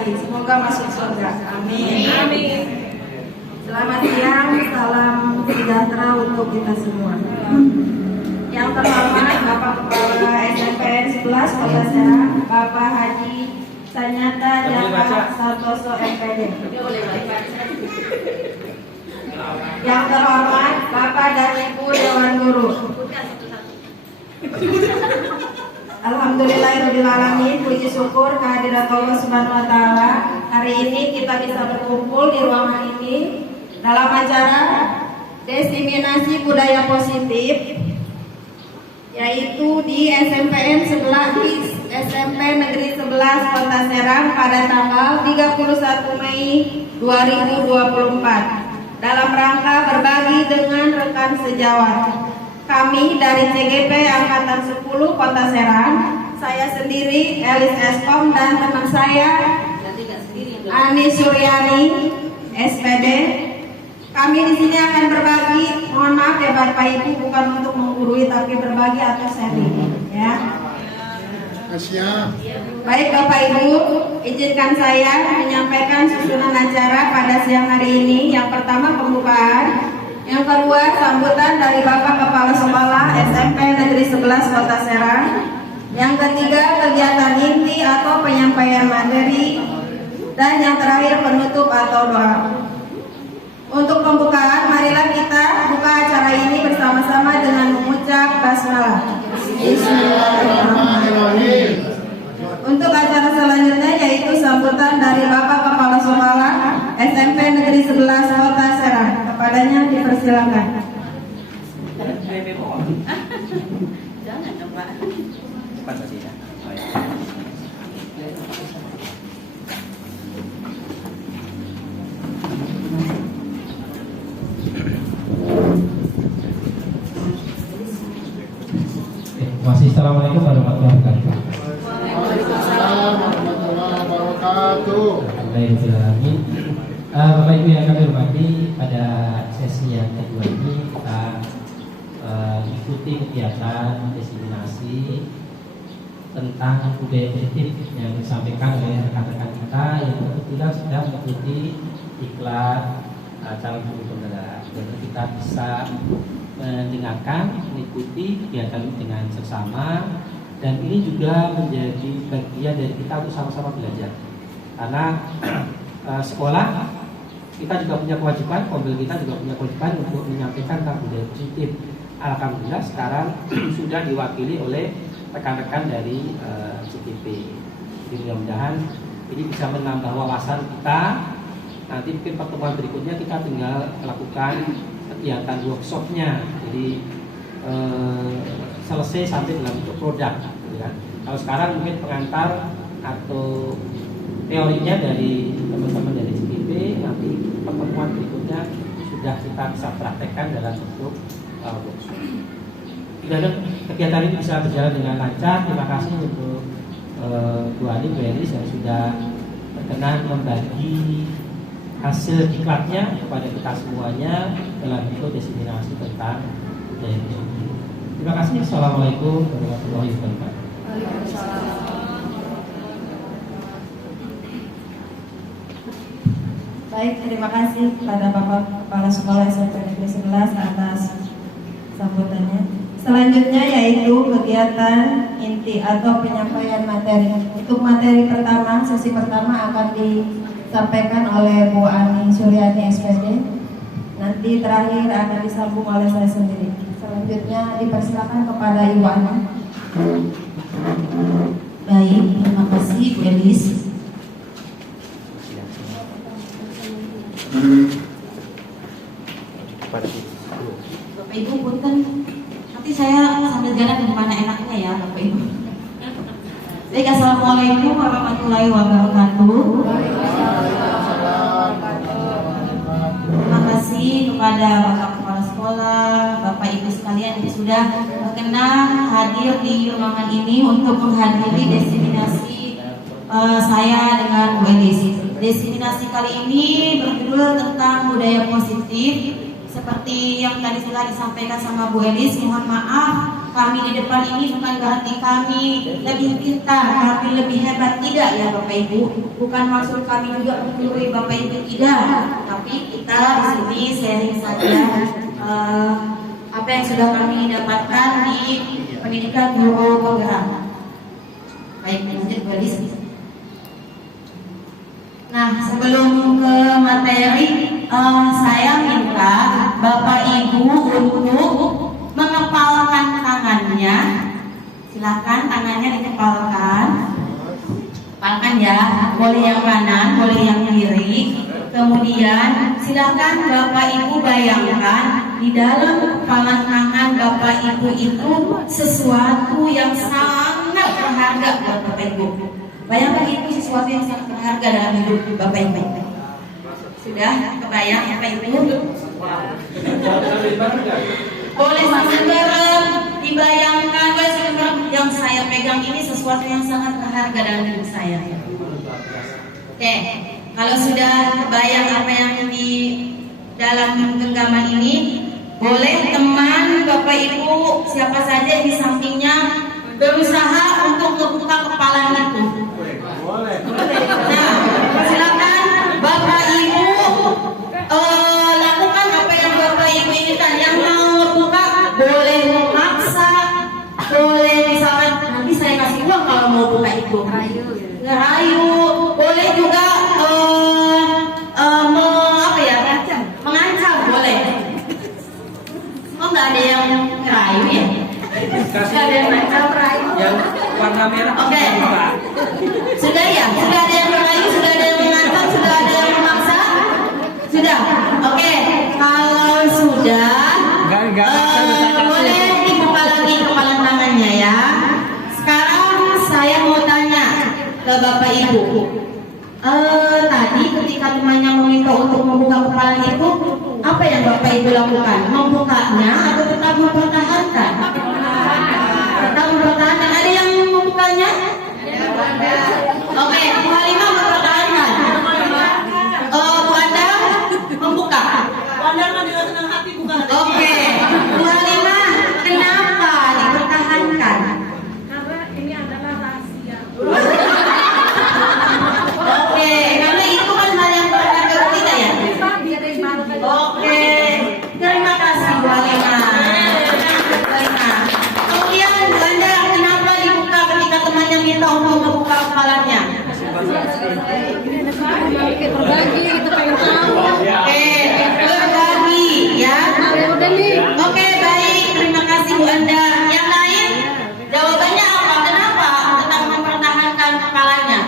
kasih. Semoga masuk surga. Amin. Amin. Selamat siang, salam sejahtera untuk kita semua. Yang terhormat Bapak Kepala SMPN 11 Kota Serang, Bapak Haji Sanyata Jaka Santoso MPD. Yang terhormat Bapak dan Ibu Dewan Guru. Alhamdulillahirrahmanirrahim. Puji syukur kehadirat Allah Subhanahu wa Ta'ala. Hari ini kita bisa berkumpul di ruangan ini dalam acara diseminasi budaya positif, yaitu di SMPN 11 SMP Negeri 11 Kota Serang pada tanggal 31 Mei 2024 dalam rangka berbagi dengan rekan sejawat. Kami dari CGP Angkatan 10 Kota Serang, saya sendiri Elis Eskom dan teman saya Ani Suryani SPD. Kami di sini akan berbagi. Mohon maaf ya Bapak Ibu, bukan untuk menggurui tapi berbagi atau sharing, ya. Baik Bapak Ibu, izinkan saya menyampaikan susunan acara pada siang hari ini. Yang pertama pembukaan. Yang kedua, sambutan dari Bapak Kepala Sekolah SMP Negeri 11 Kota Serang. Yang ketiga, kegiatan inti atau penyampaian materi. Dan yang terakhir, penutup atau doa. Untuk pembukaan, marilah kita buka acara ini bersama-sama dengan mengucap basmalah. Bismillahirrahmanirrahim. Untuk acara selanjutnya yaitu sambutan dari Bapak Kepala Sekolah SMP Negeri 11 Kota Serang. Kepadanya dipersilakan. Jangan dong Pak. Cepat saja ya. Assalamualaikum warahmatullahi wabarakatuh. Waalaikumsalam warahmatullahi wabarakatuh. Alhamdulillah. Bapak Ibu yang kami hormati, pada sesi yang kedua ini kita ikuti kegiatan diseminasi tentang budaya positif yang disampaikan oleh rekan-rekan kita yang kebetulan sudah mengikuti iklan calon guru penggerak. Jadi kita bisa mendengarkan, mengikuti kegiatan dengan seksama, dan ini juga menjadi bagian dari kita untuk sama-sama belajar. Karena sekolah kita juga punya kewajiban, pembel kita juga punya kewajiban untuk menyampaikan tentang budaya positif. Alhamdulillah sekarang sudah diwakili oleh rekan-rekan dari CTP. Jadi mudah-mudahan ini bisa menambah wawasan kita. Nanti mungkin pertemuan berikutnya kita tinggal melakukan kegiatan workshopnya. Jadi selesai sampai dalam bentuk produk, gitu kan. Kalau sekarang mungkin pengantar atau teorinya dari teman-teman dari CTP, nanti pertemuan berikutnya sudah kita bisa praktekkan dalam bentuk workshop. Mudah-mudahan kegiatan ini bisa berjalan dengan lancar. Terima kasih untuk Bu Ali, Bu Elis yang sudah berkenan membagi hasil diklatnya kepada kita semuanya dalam bentuk diseminasi tentang budaya positif. Terima kasih. Assalamualaikum warahmatullahi wabarakatuh. Baik, terima kasih kepada Bapak Kepala Sekolah SMP Negeri 11 atas sambutannya. Selanjutnya yaitu kegiatan inti atau penyampaian materi. Untuk materi pertama, sesi pertama akan disampaikan oleh Bu Ani Suryani SPD. Nanti terakhir akan disambung oleh saya sendiri. Selanjutnya dipersilakan kepada Ibu Ani. Baik, terima kasih Bu Elis. Bapak Ibu punten, nanti saya sambil jalan di mana enaknya ya Bapak Ibu. Baik, assalamualaikum warahmatullahi wabarakatuh. Terima kasih kepada Bapak Kepala Sekolah, Bapak Ibu sekalian yang sudah berkenan hadir di ruangan ini untuk menghadiri diseminasi saya dengan Bu Elis. Diseminasi kali ini berjudul tentang budaya positif. Seperti yang tadi sudah disampaikan sama Bu Elis, mohon maaf kami di depan ini bukan berarti kami lebih pintar, kami lebih hebat, tidak ya Bapak Ibu. Bukan maksud kami juga menggurui Bapak Ibu, tidak. Tapi kita di sini sharing saja apa yang sudah kami dapatkan di pendidikan guru penggerak. Baik, lanjut Bu Elis. Nah, sebelum ke materi, saya minta Bapak Ibu untuk mengepalkan tangannya. Silakan tangannya dikepalkan. Kepalkan ya, boleh yang kanan, boleh yang kiri. Kemudian silakan Bapak Ibu bayangkan di dalam kepala tangan Bapak Ibu itu sesuatu yang sangat berharga buat Bapak Ibu. Bayangkan itu sesuatu yang sangat berharga dalam hidup Bapak Ibu. Sudah kebayang Bapak Ibu? Boleh bareng dibayangkan, boleh bareng yang saya pegang ini sesuatu yang sangat berharga dalam hidup saya. Oke, kalau sudah kebayang apa yang di dalam genggaman ini, boleh teman Bapak Ibu siapa saja di sampingnya berusaha untuk membuka kepala itu. Nah, silakan Bapak Ibu lakukan apa yang Bapak Ibu inginkan. Yang mau buka boleh memaksa, boleh misalkan nanti saya kasih uang kalau mau buka itu. Ngerayu, boleh juga mengancam boleh. Oh, nggak ada yang ngerayu ya? Nggak ada yang mengancam ngerayu. Yang warna merah. Oke. Sudah ya? Sudah ada yang ngerayu, sudah ada yang mengancam, sudah ada yang memaksa? Sudah? Oke. Kalau sudah, boleh dibuka lagi kepala tangannya ya. Sekarang saya mau tanya ke Bapak Ibu. Tadi ketika temannya meminta untuk membuka kepala itu, apa yang Bapak Ibu lakukan? Membukanya atau tetap mempertahankan? Tetap mempertahankan. Ada yang membukanya? Oke, Bu Halimah mempertahankan. Bu Anda membuka. Bu Anda kan dengan senang hati bukan? Oke, Bu Halimah, kenapa dipertahankan? Karena ini adalah rahasia. Oke, karena itu kan hal yang berharga buat kita ya. Oke, terima kasih Bu Halimah. Kemudian Bu Anda, kenapa dibuka ketika temannya minta untuk membuka kepalanya? Berbagi, kita pengen tahu. Oke, berbagi ya. Oke, baik, terima kasih Bu Anda. Yang lain, jawabannya apa? Kenapa tetap mempertahankan kepalanya?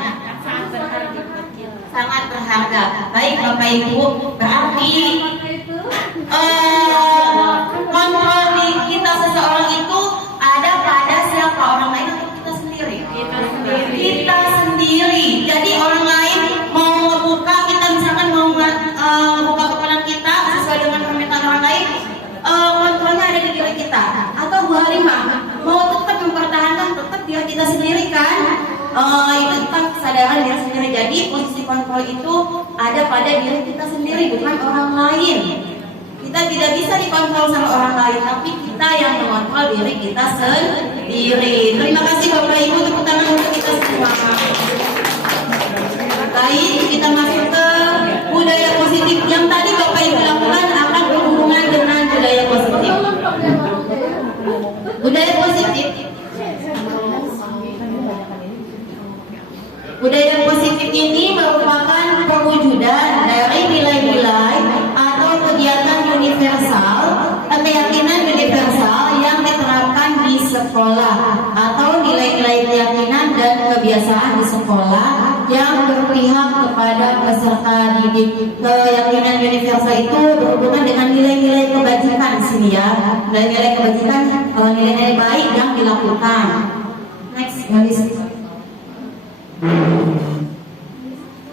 Sangat berharga. Baik Bapak Ibu, berarti kontrol di kita seseorang itu ada pada siapa? Orang lain atau kita sendiri? Kita sendiri. Jadi orang lain mau membuka, kita misalkan mau membuka kepala kita sesuai dengan permintaan orang lain, kontrolnya ada di diri kita. Atau Bu Halimah mau tetap mempertahankan, tetap diri kita sendiri kan? Itu tentang kesadaran diri sendiri. Jadi posisi kontrol itu ada pada diri kita sendiri, bukan orang lain. Kita tidak bisa dikontrol sama orang lain, tapi kita yang mengontrol diri kita sendiri. Terima kasih Bapak Ibu, tepuk tangan untuk kita semua. Baik, kita masuk ke budaya positif yang tadi Bapak Ibu lakukan akan berhubungan dengan budaya positif. Budaya positif. Budaya positif ini merupakan perwujudan dari nilai-nilai atau kegiatan universal, keyakinan universal yang diterapkan di sekolah, atau nilai-nilai keyakinan dan kebiasaan di sekolah yang berpihak kepada peserta didik. Keyakinan universal itu berhubungan dengan nilai-nilai kebajikan di sini ya, nilai-nilai kebajikan, nilai-nilai baik yang dilakukan. Next,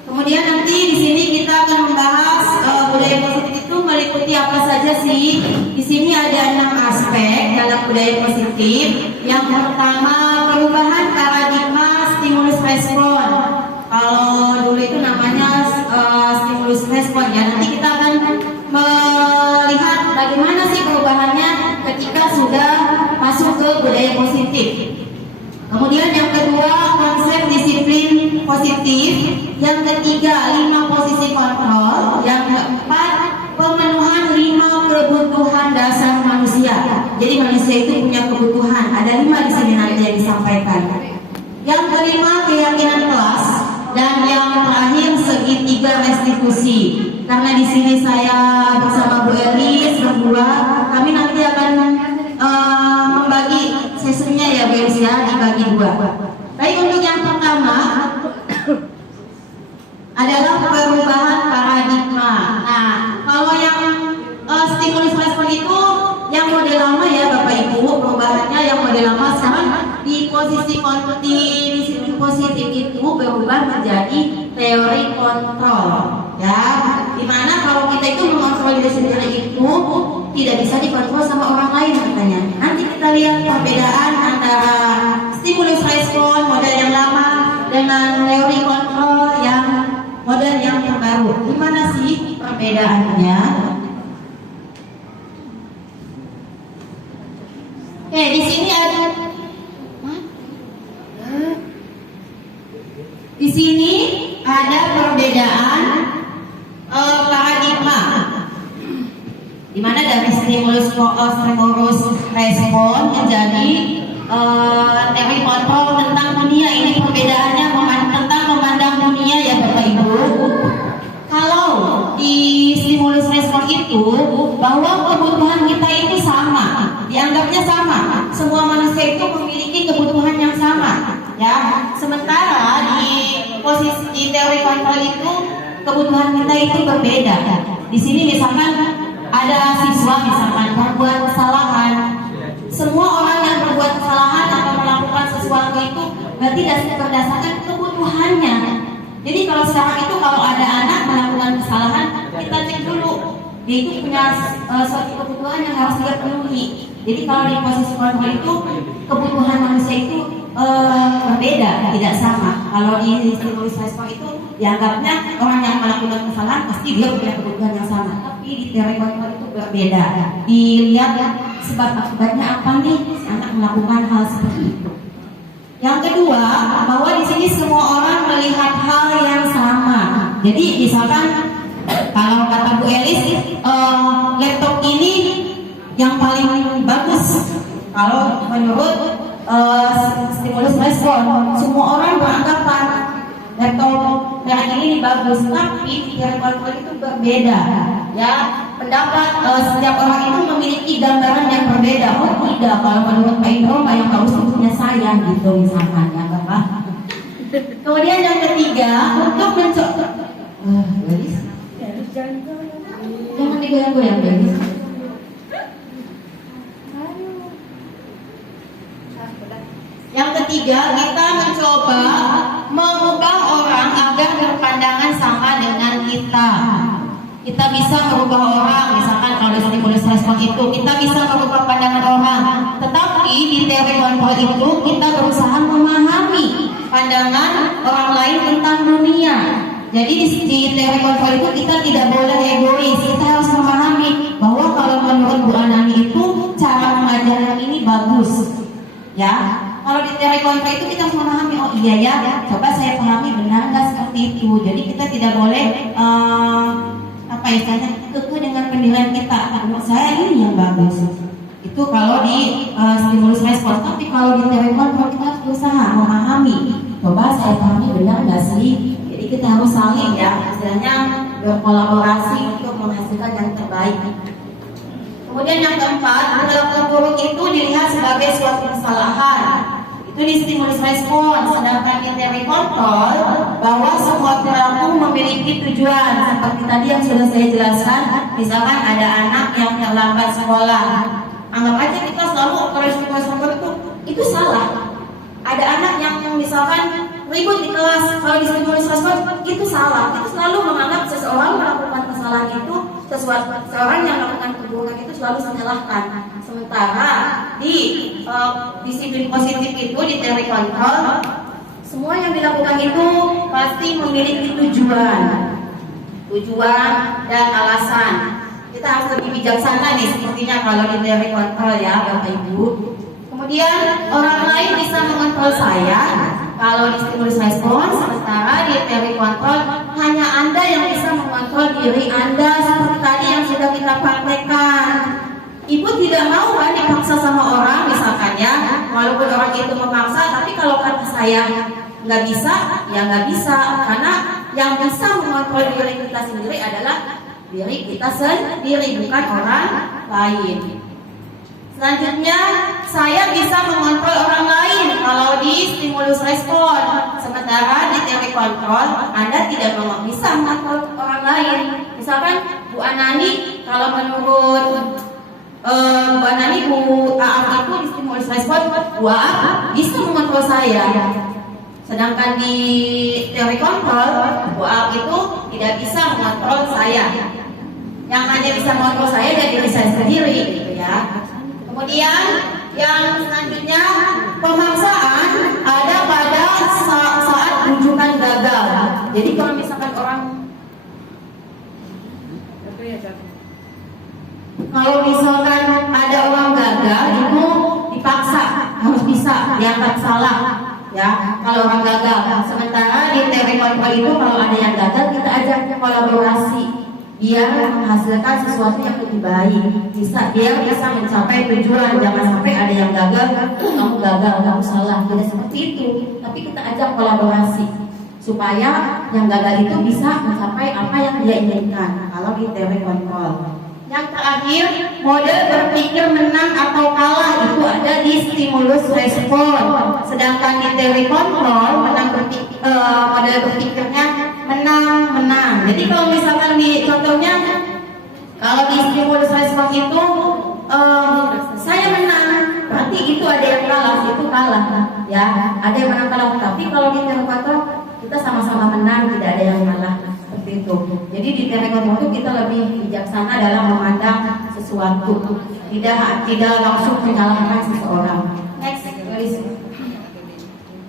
kemudian nanti di sini kita akan membahas budaya positif itu meliputi apa saja sih. Di sini ada 6 aspek dalam budaya positif. Yang pertama, perubahan paradigma stimulus respon. Kalau dulu itu namanya stimulus respon ya. Nanti kita akan melihat bagaimana sih perubahannya ketika sudah masuk ke budaya positif. Kemudian yang kedua, konsep disiplin positif. Yang ketiga, 5 posisi kontrol. Yang keempat, pemenuhan 5 kebutuhan dasar manusia. Jadi manusia itu punya kebutuhan. Ada 5 di sini nanti yang disampaikan. Yang kelima, keyakinan kelas. Dan yang terakhir, segitiga restitusi. Karena di sini saya bersama Bu Elis berdua, kami nanti akan membagi sesinya ya guys ya, dibagi 2. Baik, untuk yang pertama adalah perubahan paradigma. Nah, kalau yang stimulus respon itu yang model lama ya Bapak Ibu, perubahannya yang model lama sekarang di posisi disiplin positif itu berubah menjadi teori kontrol ya, dimana kalau kita itu mengontrol diri sendiri itu tidak bisa dikontrol sama orang lain katanya. Nanti kita lihat perbedaan antara stimulus respon model yang lama dengan teori kontrol yang model yang terbaru. Gimana sih perbedaannya? Oke, di sini ada perbedaan paradigma, di mana dari stimulus respon menjadi teori kontrol tentang dunia. Ini perbedaannya tentang memandang dunia ya Bapak Ibu. Kalau di stimulus respon itu bahwa kebutuhan kita itu sama, dianggapnya sama. Semua manusia itu memiliki kebutuhan yang sama, ya. Sementara di teori kontrol itu kebutuhan kita itu berbeda. Di sini misalkan ada siswa misalkan berbuat kesalahan. Semua orang yang berbuat kesalahan atau melakukan sesuatu itu berarti berdasarkan kebutuhannya. Jadi kalau sekarang itu kalau ada anak melakukan kesalahan, kita cek dulu dia itu punya suatu kebutuhan yang harus dia penuhi. Jadi kalau di posisi kontrol itu kebutuhan manusia itu berbeda, tidak sama. Kalau di stimulus respon itu dianggapnya orang yang melakukan kesalahan pasti dia punya kebutuhan yang sama. Tapi di teori kontrol itu berbeda. Dilihat sebab akibatnya apa nih anak melakukan hal seperti itu. Yang kedua, bahwa di sini semua orang melihat hal yang sama. Jadi misalkan kalau kata Bu Elis, laptop ini yang paling bagus. Kalau menurut stimulus respon, semua orang beranggapan laptop merek ini bagus, tapi teori kontrol itu berbeda. Ya, pendapat setiap orang itu memiliki gambaran yang berbeda. Oh tidak, kalau menurut Pak Indro yang bagus itu punya saya gitu misalkan ya Bapak. Kemudian yang ketiga, untuk mencoba jangan digoyang-goyang guys. Yang ketiga, kita mencoba mengubah orang agar berpandangan sama dengan kita. Kita bisa merubah orang, misalkan kalau stimulus respon itu kita bisa merubah pandangan orang. Tetapi di teori kontrol itu kita berusaha memahami pandangan orang lain tentang dunia. Jadi di teori kontrol itu kita tidak boleh egois. Kita harus memahami bahwa kalau menurut Bu Anani itu cara mengajar yang ini bagus. Ya, kalau di teori kontrol itu kita harus memahami, oh iya ya, coba saya pahami benar nggak seperti itu. Jadi kita tidak boleh kekeh dengan penilaian kita. Menurut saya ini yang bagus. Itu kalau di stimulus respon. Tapi kalau di teori kontrol kita harus berusaha memahami. Coba saya pahami benar nggak sih? Jadi kita harus saling ya, istilahnya berkolaborasi untuk menghasilkan yang terbaik. Kemudian yang keempat, perilaku buruk itu dilihat sebagai suatu kesalahan. Itu di stimulus respon. Sedangkan di teori kontrol bahwa semua perilaku memiliki tujuan. Seperti tadi yang sudah saya jelaskan, misalkan ada anak yang terlambat sekolah, anggap aja kita selalu stimulus respon itu salah. Ada anak yang misalkan ribut di kelas, kalau di stimulus respon itu salah. Kita selalu menganggap seseorang melakukan kesalahan itu, seseorang yang melakukan kebohongan itu selalu menyalahkan. Sementara di disiplin positif itu di teori kontrol, semua yang dilakukan itu pasti memiliki tujuan dan alasan. Kita harus lebih bijaksana nih sepertinya kalau di teori kontrol ya Bapak Ibu. Kemudian orang lain bisa mengontrol saya kalau di stimulus respon, sementara di teori kontrol hanya Anda yang bisa mengontrol diri Anda seperti tadi yang sudah kita praktekkan. Ibu tidak mau kan dipaksa sama orang misalkan ya, walaupun orang itu memaksa, tapi kalau kata saya nggak bisa, ya nggak bisa, karena yang bisa mengontrol diri kita sendiri adalah diri kita sendiri, bukan orang lain. Selanjutnya, saya bisa mengontrol orang lain kalau di stimulus respon. Sementara di teori kontrol, Anda tidak bisa mengontrol orang lain. Misalkan Bu Anani, kalau menurut Bu Anani, Bu Aam itu di stimulus respon, Bu Aam bisa mengontrol saya. Sedangkan di teori kontrol, Bu Aam itu tidak bisa mengontrol saya. Yang hanya bisa mengontrol saya dan diri saya sendiri, gitu ya. Kemudian yang selanjutnya, pemaksaan ada pada saat rujukan gagal. Jadi kalau misalkan ada orang gagal itu dipaksa harus bisa diangkat salah ya kalau orang gagal. Sementara di teori kontrol itu kalau ada yang gagal kita ajak kolaborasi biar menghasilkan sesuatu yang lebih baik. Dia bisa mencapai tujuan. Jangan sampai ada yang gagal, kamu gagal, kamu salah. Tidak seperti itu. Tapi kita ajak kolaborasi supaya yang gagal itu bisa mencapai apa yang dia inginkan. Kalau di teori kontrol. Yang terakhir, model berpikir menang atau kalah itu ada di stimulus respon. Sedangkan di teori kontrol, model berpikirnya menang. Jadi kalau misalkan di contohnya, kalau di stimulus respon itu saya menang, berarti itu ada yang kalah, itu kalah, ya ada yang menang kalah. Tapi kalau di teori kontrol kita sama-sama menang, tidak ada yang kalah. Seperti itu. Jadi di teori kontrol itu kita lebih bijaksana dalam memandang sesuatu, tidak langsung menyalahkan seseorang. Next, please.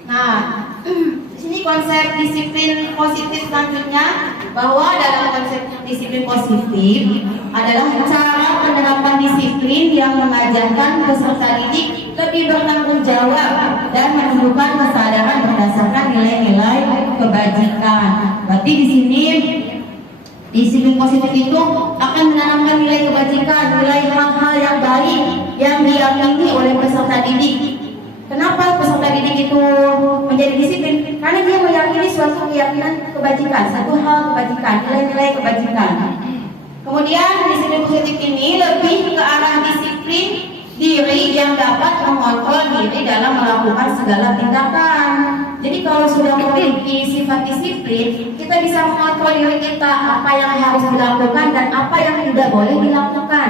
Nah, di sini konsep disiplin positif selanjutnya, bahwa dalam konsep disiplin positif adalah cara penerapan disiplin yang mengajarkan peserta didik lebih bertanggung jawab dan menumbuhkan kesadaran berdasarkan nilai-nilai kebajikan. Berarti di sini disiplin positif itu akan menanamkan nilai kebajikan, nilai hal-hal yang baik yang diyakini oleh peserta didik. Kenapa peserta didik itu menjadi disiplin? Karena dia meyakini suatu keyakinan kebajikan, satu hal kebajikan, nilai-nilai kebajikan. Kemudian disiplin positif ini lebih ke arah disiplin diri yang dapat mengontrol diri dalam melakukan segala tindakan. Jadi kalau sudah memiliki sifat disiplin, kita bisa mengontrol diri kita, apa yang harus dilakukan dan apa yang tidak boleh dilakukan.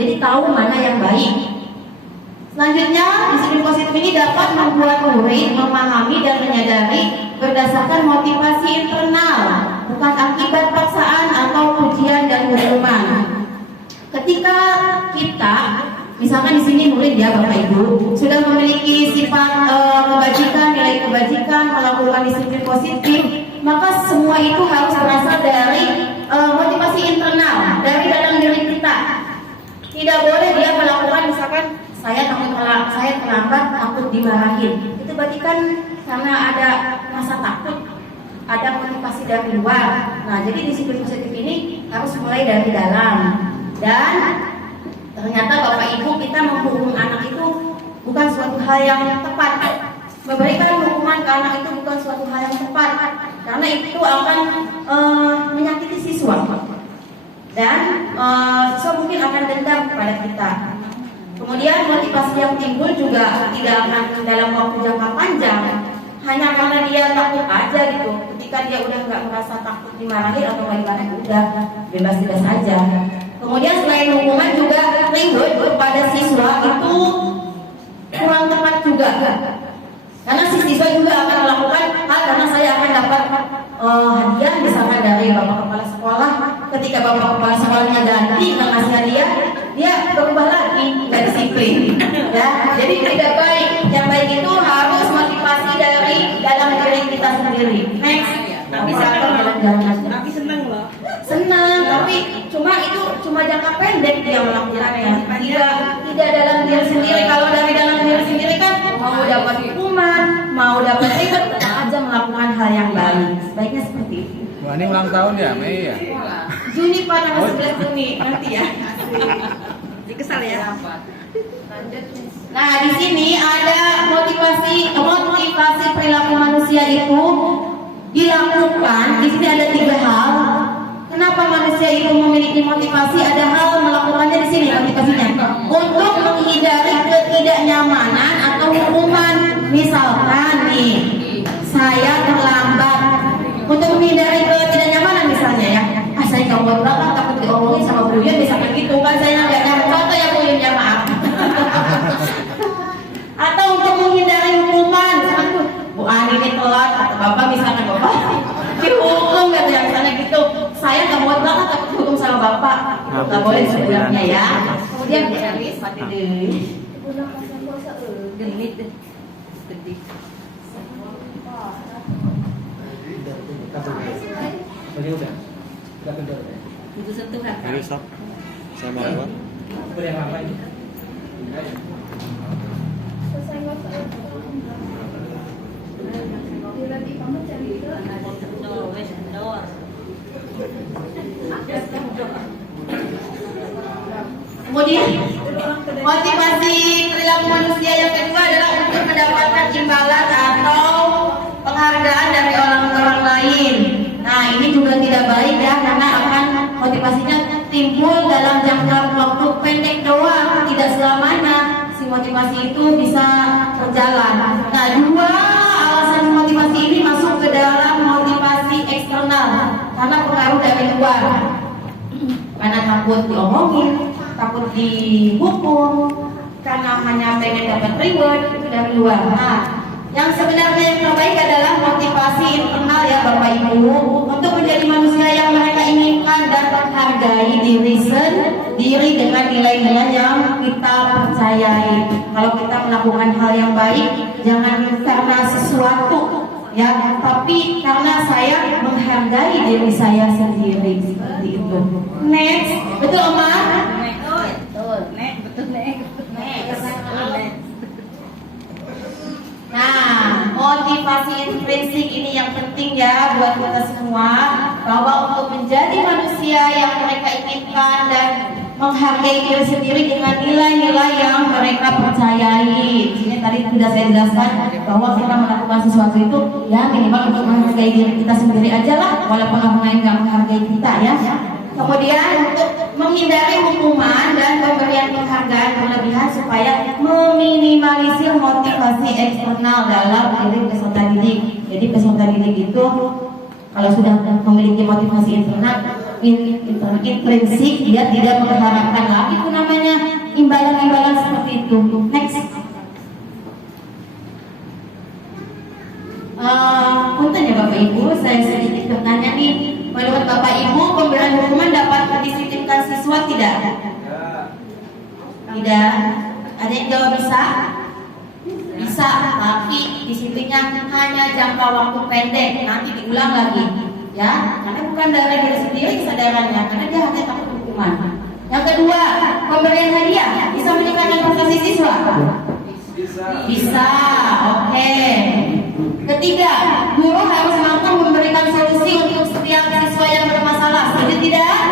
Jadi tahu mana yang baik. Selanjutnya, disiplin positif ini dapat membuat murid memahami dan menyadari berdasarkan motivasi internal, bukan akibat paksaan atau pujian dan hukuman. Ketika kita, misalkan di sini murid ya Bapak Ibu, sudah memiliki sifat kebajikan, nilai kebajikan, melakukan disiplin positif, maka semua itu harus berasal dari motivasi internal, dari dalam diri kita. Tidak boleh dia melakukan misalkan saya terlambat, takut dimarahin. Itu berarti kan karena ada rasa takut, ada motivasi dari luar. Nah, jadi disiplin positif ini harus mulai dari dalam. Dan ternyata Bapak Ibu, kita menghukum anak itu bukan suatu hal yang tepat. Memberikan hukuman ke anak itu bukan suatu hal yang tepat, karena itu akan menyakiti siswa. Dan siswa mungkin akan dendam kepada kita. Kemudian motivasi yang timbul juga tidak akan dalam waktu jangka panjang, hanya karena dia takut aja gitu. Ketika dia udah nggak merasa takut dimarahin atau bagaimana, udah bebas-bebas saja. Kemudian selain hukuman juga reward kepada siswa itu kurang tepat juga, karena si siswa juga akan melakukan hal karena saya akan dapat hadiah misalkan dari bapak kepala sekolah. Ketika bapak kepala sekolahnya ganti nggak ngasih hadiah, dia berubah lagi, nggak disiplin, ya. Jadi tidak baik. Yang baik itu harus motivasi dari dalam diri kita sendiri. Next, tapi Tapi seneng loh. senang, tapi cuma jangka pendek dia melakukannya. Tidak dalam diri sendiri. Kalau dari dalam diri sendiri Wah, ini ulang tahun ya, Mei ya? Juni Pak, tanggal 11 Juni nanti ya. Dikesal ya. Nah, di sini ada motivasi perilaku manusia itu dilakukan. Di sini ada 3 hal. Kenapa manusia itu memiliki motivasi? Ada hal melakukannya di sini motivasinya untuk menghindari ketidaknyamanan atau hukuman. Misalkan nih, saya terlambat. Untuk menghindari ketidaknyamanan misalnya ya, saya nggak buat banget takut diomongin sama beliau, misalkan gitu kan, saya nggak nyampe contoh ya beliau, ya maaf. Atau untuk menghindari hukuman, misalkan tuh Bu Ani ini telat atau Bapak misalkan Bapak dihukum gitu ya, misalnya gitu, saya nggak buat banget takut dihukum sama Bapak, nggak boleh sebenarnya ya. Kemudian dialis mati deh. Genit deh. Gede. Beliau udah kendor ya. Itu sentuhan. Ini sok. Saya mau buat. Boleh apa ini? Kemudian motivasi perilaku manusia yang kedua adalah untuk mendapatkan imbalan atau penghargaan dari orang lain. Nah, ini juga tidak baik ya, karena akan motivasinya timbul dalam jangka waktu pendek doang, tidak selamanya si motivasi itu bisa berjalan. Nah, 2 alasan motivasi ini masuk ke dalam motivasi eksternal karena pengaruh dari luar, karena takut diomongin, takut dihukum, karena hanya pengen dapat reward itu dari luar. Nah, yang sebenarnya yang terbaik adalah motivasi internal ya Bapak Ibu, untuk menjadi manusia yang mereka inginkan dan menghargai diri dengan nilai-nilai yang kita percayai. Kalau kita melakukan hal yang baik, jangan karena sesuatu ya, tapi karena saya menghargai diri saya sendiri, seperti itu. Next, betul Omar? Betul. Nek, betul nek. Nah, motivasi intrinsik ini yang penting ya buat kita semua, bahwa untuk menjadi manusia yang mereka inginkan dan menghargai diri sendiri dengan nilai-nilai yang mereka percayai. Ini tadi sudah saya jelaskan bahwa kita melakukan sesuatu itu ya minimal untuk menghargai diri kita sendiri aja lah, walaupun orang lain nggak menghargai kita ya. Kemudian untuk menghindari hukuman dan pemberian penghargaan berlebihan supaya meminimalisir motivasi eksternal dalam diri peserta didik. Jadi peserta didik itu kalau sudah memiliki motivasi internal intrinsik, dia tidak mengharapkan lagi itu namanya imbalan-imbalan seperti itu. Next. Punten ya Bapak Ibu, saya sedikit bertanya nih, menurut Bapak Ibu pemberian hukuman dapat mendisiplinkan siswa tidak? Tidak. Ada yang jawab bisa? Bisa, tapi disiplinnya hanya jangka waktu pendek, nanti diulang lagi, ya, karena bukan dari diri sendiri kesadarannya, karena dia hanya takut hukuman. Yang kedua, pemberian hadiah bisa meningkatkan prestasi siswa? Bisa, oke. Ketiga, guru harus mampu memberikan solusi untuk setiap siswa yang bermasalah. Setuju tidak?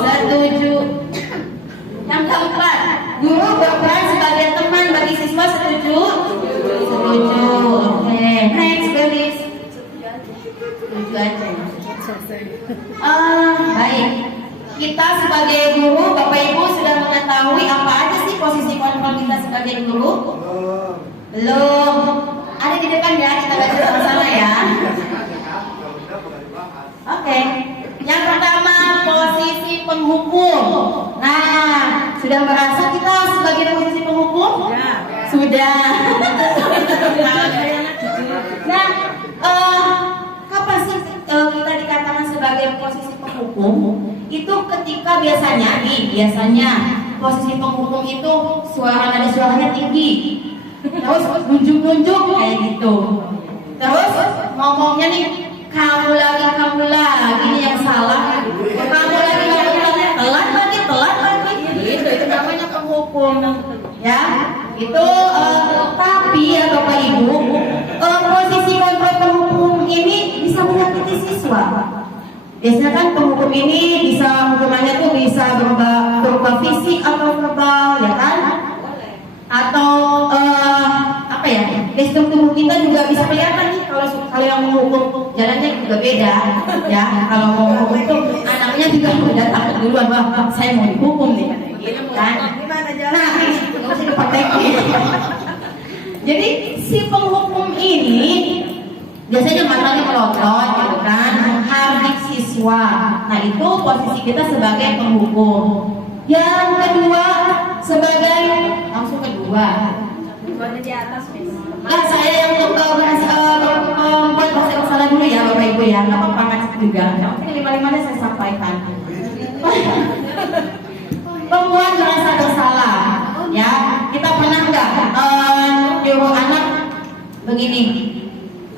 Setuju. Yang keempat, guru berperan sebagai teman bagi siswa. Setuju? Setuju. Oke. Next, please. Setuju aja. Baik. Kita sebagai guru, Bapak Ibu sudah mengetahui apa aja sih posisi kontrol kita sebagai guru? Belum. Ada di depan ya, kita baca sama-sama ya. Oke. Yang pertama, posisi penghukum. Nah, sudah merasa kita sebagai posisi penghukum? Sudah. Nah, kapan sih kita dikatakan sebagai posisi penghukum? Itu ketika biasanya posisi penghukum itu ada suaranya tinggi, terus nunjuk-nunjuk kayak gitu, terus ngomongnya nih kamu lagi ini yang salah, kamu lagi telat lagi gitu, itu namanya penghukum ya. Itu tapi ya Bapak Ibu, posisi kontrol penghukum ini bisa menyakiti siswa. Biasanya kan penghukum ini bisa hukumannya tuh bisa berupa fisik atau verbal, ya kan? Atau apa ya? Gestur tubuh kita juga bisa kelihatan nih kalau yang menghukum jalannya juga beda, ya. Kalau mau menghukum itu anaknya juga udah takut duluan, wah saya mau dihukum nih, kan? Gimana Nah, jalan? nggak usah dipraktekin. Jadi si penghukum ini biasanya matanya melotot, gitu kan, menghardik siswa. Nah itu posisi kita sebagai penghukum. Yang kedua sebagai langsung kedua. Bukannya di atas, Miss. Ya saya yang membuat bahasa kesalahan dulu ya Bapak Ibu ya, nggak apa-apa ngacak juga. Nanti lima-limanya saya sampaikan. Pembuat merasa bersalah, ya kita pernah nggak nyuruh anak begini,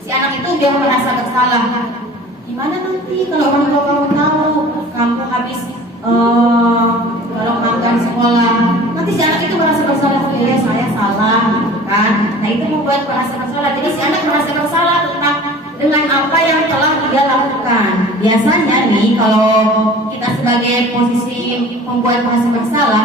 si anak itu dia merasa bersalah. Gimana nanti kalau orang tua kamu tahu kamu habis kalau makan sekolah, nanti si anak itu merasa bersalah, ya saya salah, kan? Nah itu membuat merasa bersalah. Jadi si anak merasa bersalah tentang dengan apa yang telah dia lakukan. Biasanya nih kalau kita sebagai posisi membuat merasa bersalah,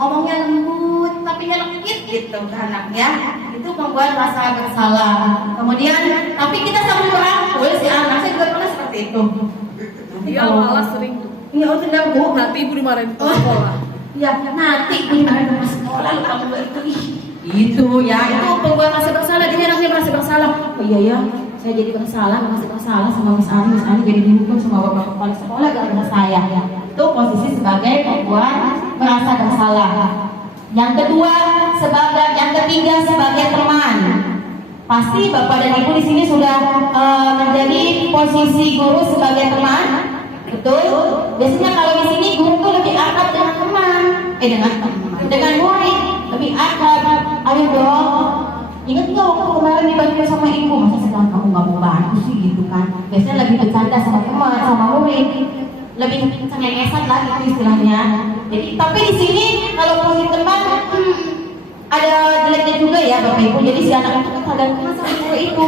ngomongnya lembut tapi nyelekit gitu ke anak ya, itu membuat rasa bersalah. Kemudian tapi kita sambil merangkul si anak, saya juga pernah seperti itu. Iya, malah sering. Iya, oh tidak bu. Nanti ibu dimarahin ke sekolah. Ya, nanti dimarahin ke sekolah kamu itu itu ya, itu pembuat rasa bersalah. Jadi anaknya merasa bersalah. Oh iya ya, saya jadi bersalah, merasa bersalah sama Miss Ani jadi dihukum sama bapak kepala sekolah gara-gara saya. Itu posisi sebagai pembuat merasa bersalah. Yang kedua yang ketiga sebagai teman. Pasti bapak dan ibu di sini sudah menjadi posisi guru sebagai teman, betul? Biasanya kalau di sini guru tuh lebih akrab dengan teman, dengan murid, lebih akrab. Ayo dong, ingat nggak waktu kemarin dibantu sama ibu, masa sekarang kamu nggak mau bantu sih gitu kan? Biasanya lebih bercanda sama teman, sama murid, lebih cengengesan lah itu istilahnya. Jadi tapi di sini kalau posisi teman ada jeleknya juga ya Bapak Ibu. Jadi si anak itu tergantung sama guru itu.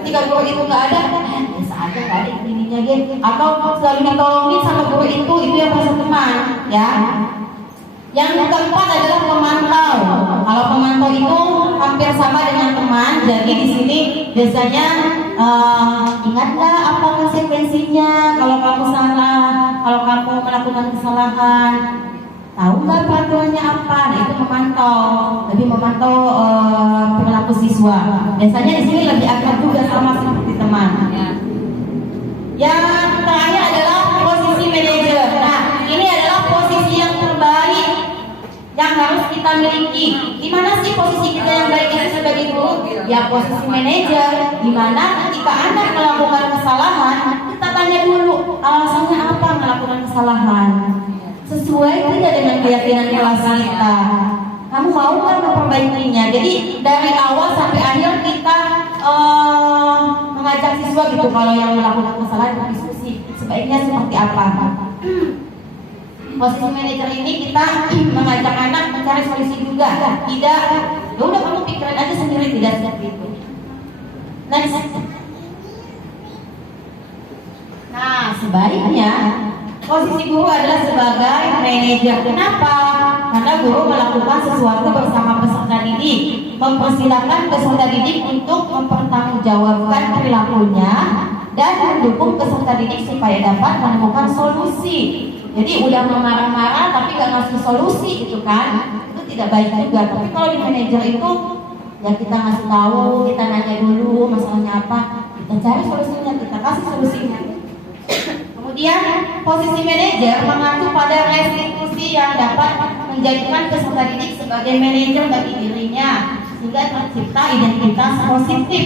Ketika guru itu nggak ada, biasa aja nggak ada ininya gitu. Atau selalu ditolongin sama guru itu yang merasa teman, ya. Yang keempat adalah pemantau. Kalau pemantau itu hampir sama dengan teman. Jadi di sini biasanya ingat nggak apa konsekuensinya kalau kamu salah, kalau kamu melakukan kesalahan. Tahu nggak peraturannya apa? Nah itu lebih memantau perilaku siswa. Biasanya di sini lebih akrab juga sama seperti teman. Yang terakhir adalah posisi manajer. Nah ini adalah posisi yang terbaik yang harus kita miliki. Gimana sih posisi kita yang baik itu sebagai guru? Ya posisi manajer. Dimana ketika anak melakukan kesalahan, kita tanya dulu alasannya apa melakukan kesalahan. Sesuai tidak dengan keyakinan kelas kita. Kamu mau kan memperbaikinya? Jadi dari awal sampai akhir kita mengajak siswa gitu kalau yang melakukan kesalahan berdiskusi sebaiknya seperti apa. Posisi manajer ini kita mengajak anak mencari solusi juga. Tidak, ya udah kamu pikirin aja sendiri, tidak seperti itu. Next. Nah sebaliknya posisi guru adalah sebagai manajer. Kenapa? Karena guru melakukan sesuatu bersama peserta didik, mempersilahkan peserta didik untuk mempertanggungjawabkan perilakunya dan mendukung peserta didik supaya dapat menemukan solusi. Jadi udah marah-marah tapi gak ngasih solusi gitu kan? Itu tidak baik juga. Tapi kalau di manajer itu ya kita ngasih tahu, kita nanya dulu masalahnya apa, kita cari solusinya, kita kasih solusinya. Kemudian posisi manajer mengacu pada restitusi yang dapat menjadikan peserta didik sebagai manajer bagi dirinya sehingga tercipta identitas positif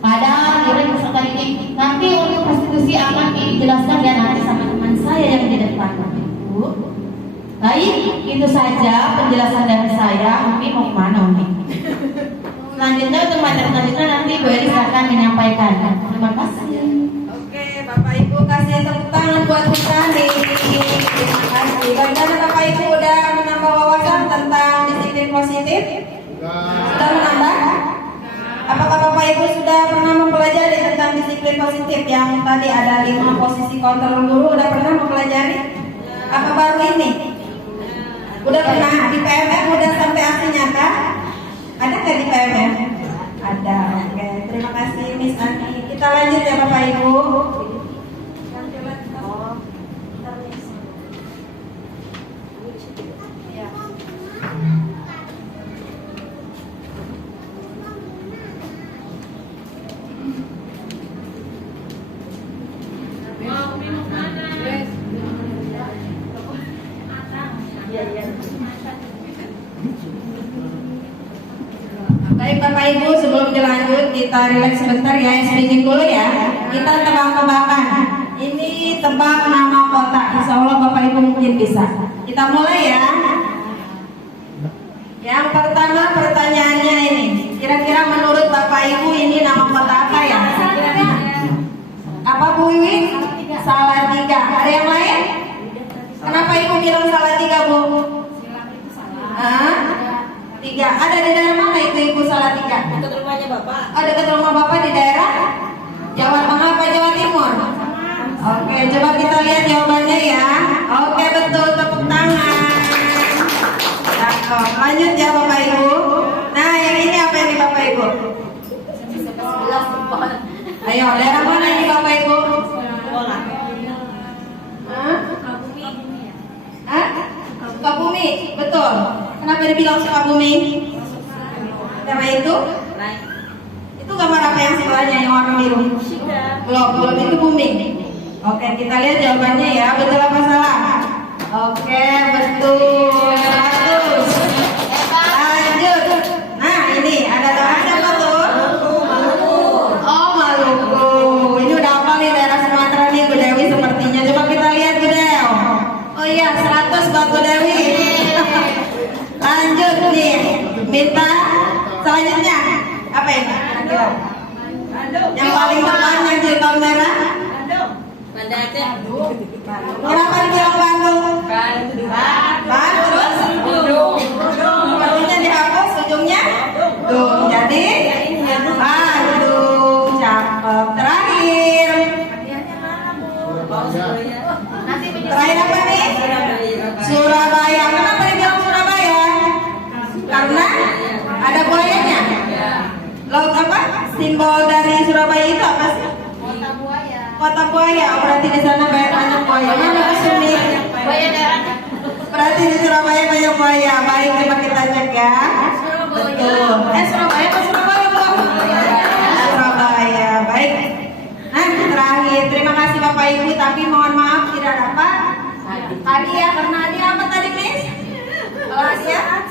pada diri peserta didik. Nanti untuk restitusi akan dijelaskan ya nanti sama teman saya yang di depan, Ibu. Baik, itu saja penjelasan dari saya. Umi mau kemana Umi? Selanjutnya untuk materi selanjutnya nanti Bu Eri akan menyampaikan. Terima kasih. Bapak Ibu kasih tepuk tangan buat kita nih. Terima kasih. Bagaimana Bapak Ibu udah menambah wawasan tentang disiplin positif? Sudah menambah? Apakah Bapak Bapak Ibu sudah pernah mempelajari tentang disiplin positif yang tadi ada 5 posisi kontrol guru, udah pernah mempelajari? Apa baru ini? Udah pernah di PMM, udah sampai aksi nyata? Ada nggak di PMM? Ada. Oke, terima kasih Miss Ani. Kita lanjut ya Bapak Ibu. Baik Bapak Ibu, sebelum dilanjut kita relax sebentar ya, speaking dulu ya. Kita tebak-tebakan. Ini tebak nama kota. Insya Allah Bapak Ibu mungkin bisa. Kita mulai ya. Yang pertama pertanyaannya ini, kira-kira menurut Bapak Ibu ini nama kota apa ya? Apa Bu Wiwi? Salatiga. Ada yang lain? Kenapa Ibu bilang Salatiga Bu? Tiga. Ada di daerah mana itu Ibu Salatiga? Dekat rumahnya Bapak. Oh, dekat rumah Bapak di daerah Jawa Tengah apa Jawa Timur? Oke, coba kita lihat jawabannya ya. Oke, betul, tepuk tangan. Cakep. Lanjut ya Bapak Ibu. Nah, yang ini apa ini Bapak Ibu? Ayo, daerah mana ini Bapak Ibu? Sukabumi, betul. Kenapa dibilang Sukabumi? Karena itu gambar apa yang sebelahnya yang warna biru? Belum itu bumi. Oke, kita lihat jawabannya ya. Betul apa salah? Oke, betul. Bagus. Lanjut. Nah, ini ada daerahnya apa tuh? Oh, Maluku. Ini udah apa nih daerah Sumatera nih Bu Dewi sepertinya. Coba kita lihat Bu Dew. Oh iya, 100 buat Bu Dewi. Lanjut nih, minta selanjutnya apa ya kira-kira? Yang paling depan yang jilbab merah? Banda Aceh. Kenapa dibilang Bandung? Terus ujungnya dihapus, ujungnya Dung. Jadi Bandung. Cakep. Terakhir apa nih? Surabaya. Kenapa dibilang Surabaya? Karena ada buayanya. Laut apa? Simbol dari Surabaya itu apa sih? Kota buaya. Oh, berarti di sana banyak buaya. Mana Bu Sumi? Berarti di Surabaya banyak buaya. Baik, coba kita cek ya. Betul. Surabaya apa Surabaya Bu? Surabaya. Baik. Nah, terakhir. Terima kasih Bapak Ibu. Tapi mohon maaf tidak dapat hadiah. Karena hadiah apa tadi, Miss? Hadiah?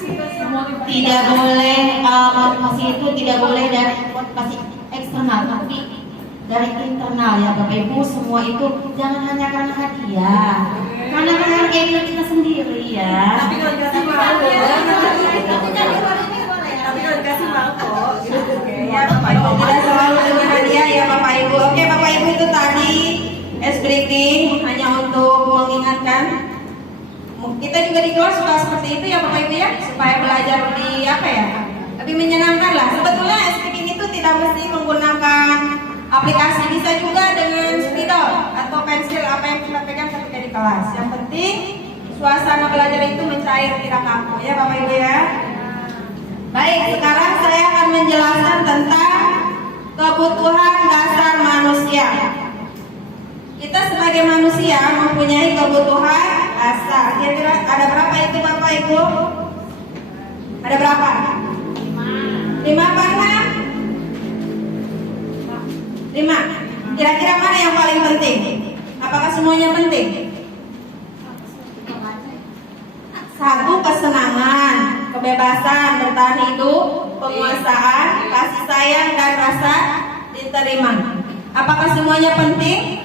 Tidak boleh motivasi itu tidak boleh dari motivasi eksternal, tapi dari internal ya Bapak Ibu. Semua itu jangan hanya karena hadiah, karena menghargai diri kita sendiri ya. Tapi kalau dikasih mau, kok. Ya Bapak Ibu, tidak selalu dengan hadiah ya Bapak Ibu. Oke Bapak Ibu, itu tadi briefing hanya untuk mengingatkan. Kita juga di kelas suka seperti itu ya Bapak Ibu ya, supaya belajar lebih lebih menyenangkan lah. Sebetulnya speaking itu tidak mesti menggunakan aplikasi, bisa juga dengan spidol atau pensil apa yang kita pegang ketika di kelas. Yang penting suasana belajar itu mencair, tidak kaku ya Bapak Ibu ya. Baik, sekarang saya akan menjelaskan tentang kebutuhan dasar manusia. Kita sebagai manusia mempunyai kebutuhan dasar. Kira-kira ada berapa itu Bapak Ibu? Ada berapa? 5 apa 6? 5. Kira-kira mana yang paling penting? Apakah semuanya penting? 1, kesenangan, kebebasan, bertahan hidup, penguasaan, kasih sayang, dan rasa diterima. Apakah semuanya penting?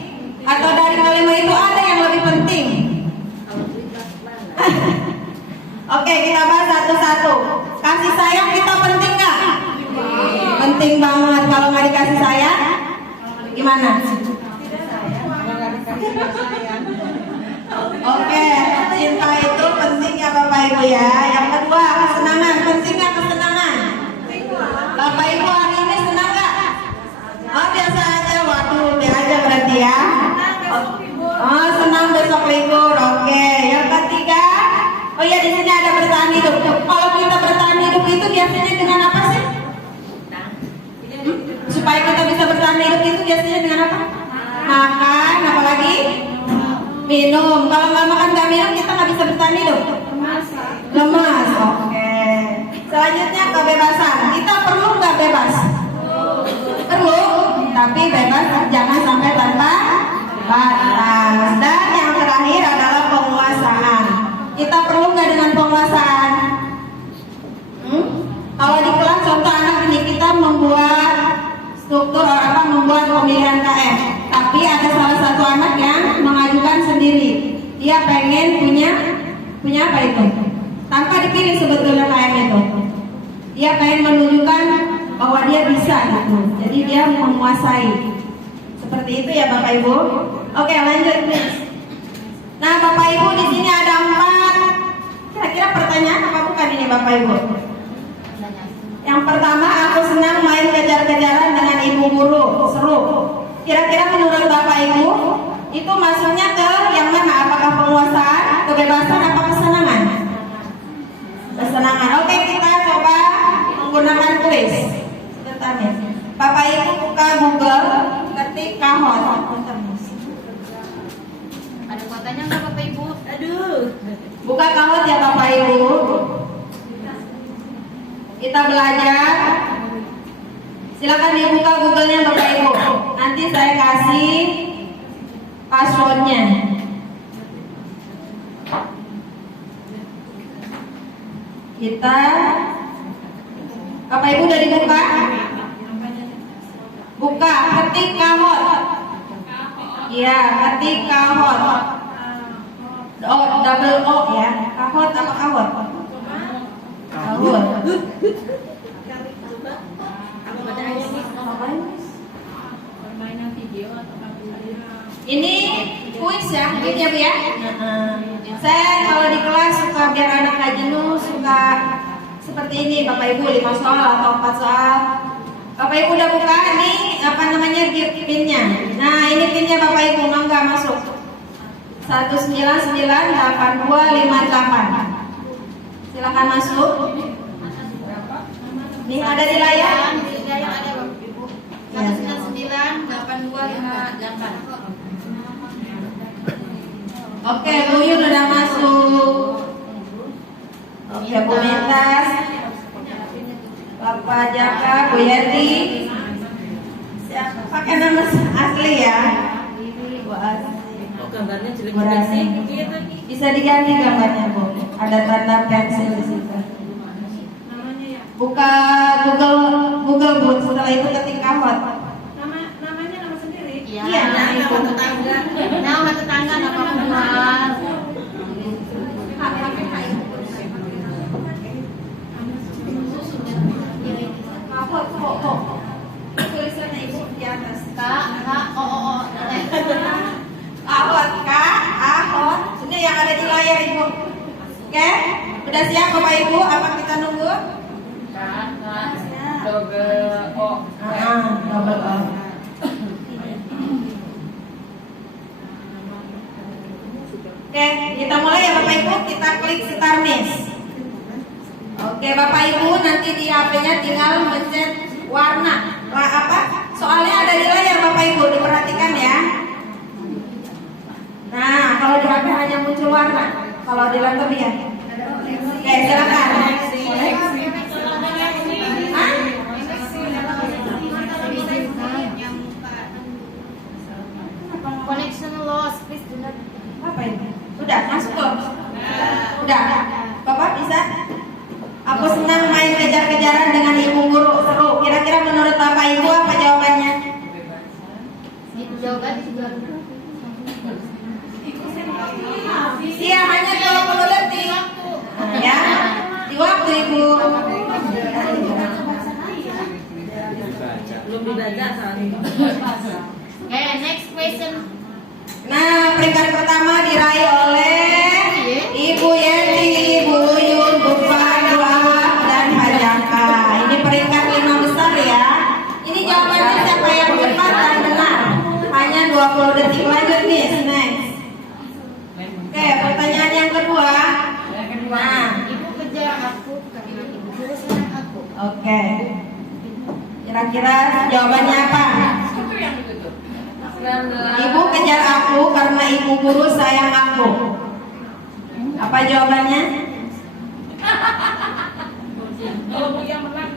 Atau dari kalimat itu ada yang lebih penting? Oke, kita bahas satu-satu. Kasih sayang kita penting nggak? Penting banget. Kalau nggak dikasih sayang, gimana? Oke, cinta itu penting ya Bapak Ibu ya. Yang kedua, kesenangan. Penting nggak kesenangan? Bapak Ibu hari ini senang nggak? Ibu. Oke, yang ketiga, oh ya di sini ada bertahan hidup. Kalau kita bertahan hidup itu biasanya dengan apa sih? Supaya kita bisa bertahan hidup itu biasanya dengan apa? Makan, apalagi? Minum. Kalau nggak makan nggak minum kita nggak bisa bertahan hidup. Lemas. Oke. Selanjutnya kebebasan. Kita perlu nggak bebas? Perlu. Tapi bebas jangan sampai tanpa batas. Dan yang terakhir adalah penguasaan. Kita perlu nggak dengan penguasaan? Kalau di kelas contoh anak ini kita membuat struktur membuat pemilihan KM. Tapi ada salah satu anak yang mengajukan sendiri. Dia pengen punya apa itu? Tanpa dipilih sebetulnya KM itu. Dia pengen menunjukkan bahwa dia bisa gitu. Jadi dia menguasai. Seperti itu ya Bapak Ibu. Oke, lanjut please. Nah, Bapak Ibu di sini ada 4. Kira-kira pertanyaan apa bukan ini Bapak Ibu? Yang pertama, aku senang main kejar-kejaran dengan ibu guru. Seru. Kira-kira menurut Bapak Ibu itu masuknya ke yang mana? Apakah penguasaan, kebebasan, apa kesenangan? Kesenangan. Oke, kita coba menggunakan kuis. Sebentar ya. Bapak Ibu buka Google, ketik kahot. Ada kuotanya nggak Bapak Ibu? Aduh. Buka kahot ya Bapak Ibu. Kita belajar. Silakan dibuka Google-nya Bapak Ibu. Nanti saya kasih passwordnya. Kita Bapak Ibu udah dibuka? Buka, ketik kahot. Iya, ketik kahot. Double O ya. Kahot apa kahot? Kahot. Ini kuis ya, kuisnya Bu ya. Saya kalau di kelas suka biar anak gak jenuh, suka seperti ini Bapak Ibu 5 soal atau 4 soal. Bapak Ibu udah buka nih apa namanya pinnya. Nah ini pinnya Bapak Ibu mangga masuk 1998258. Silakan masuk. Nih ada di layar. Ada Bapak Ibu. 1998258. Oke, Bu Yun udah masuk. Oke, Bu Mentas, Bapak Jaka, Bu Yati. Pakai nama asli ya. Oh, gambarnya jelek Berani. sih. Bisa diganti gambarnya Bu. Ada tanda pensil di situ. Buka Google Bu. Setelah itu ketik kahot. Namanya nama sendiri. Iya, Nama tetangga. Nama tetangga nama keluar. Kahot kok. Tulisannya Ibu di atas. Kahot. Ahot Kak, ahot. Ini yang ada di layar Ibu. Oke, udah siap Bapak Ibu? Apa kita nunggu? Double O. Double O. Oke, kita mulai ya Bapak Ibu. Kita klik start miss. Oke Bapak Ibu, nanti di HP-nya tinggal mencet warna. Soalnya ada di layar Bapak Ibu, diperhatikan ya. Nah, kalau di HP hanya muncul warna. Kalau di laptop ya. Oke, silakan. Hah? Connection lost, please do not. Apa ini? Udah masuk belum? Udah. Bapak bisa? Aku senang main kejar-kejaran dengan ibu guru, seru. Kira-kira menurut Bapak Ibu apa jawabannya? Itu jawaban itu jawaban. Iya, hanya 20 detik. Ya, di waktu Ibu. Belum dibaca soalnya. Okay, next question. Nah, peringkat pertama diraih oleh Ibu Yenti, Ibu Yun, Bu Fadwa, dan Pak Jaka. Ini peringkat 5 besar ya. Ini jawabannya siapa yang cepat dan benar. Hanya 20 detik. Lanjut nih, next. Kira-kira jawabannya apa? Itu yang itu tuh. 19. Ibu kejar aku karena ibu guru sayang aku. Apa jawabannya? Kalau Bu yang menang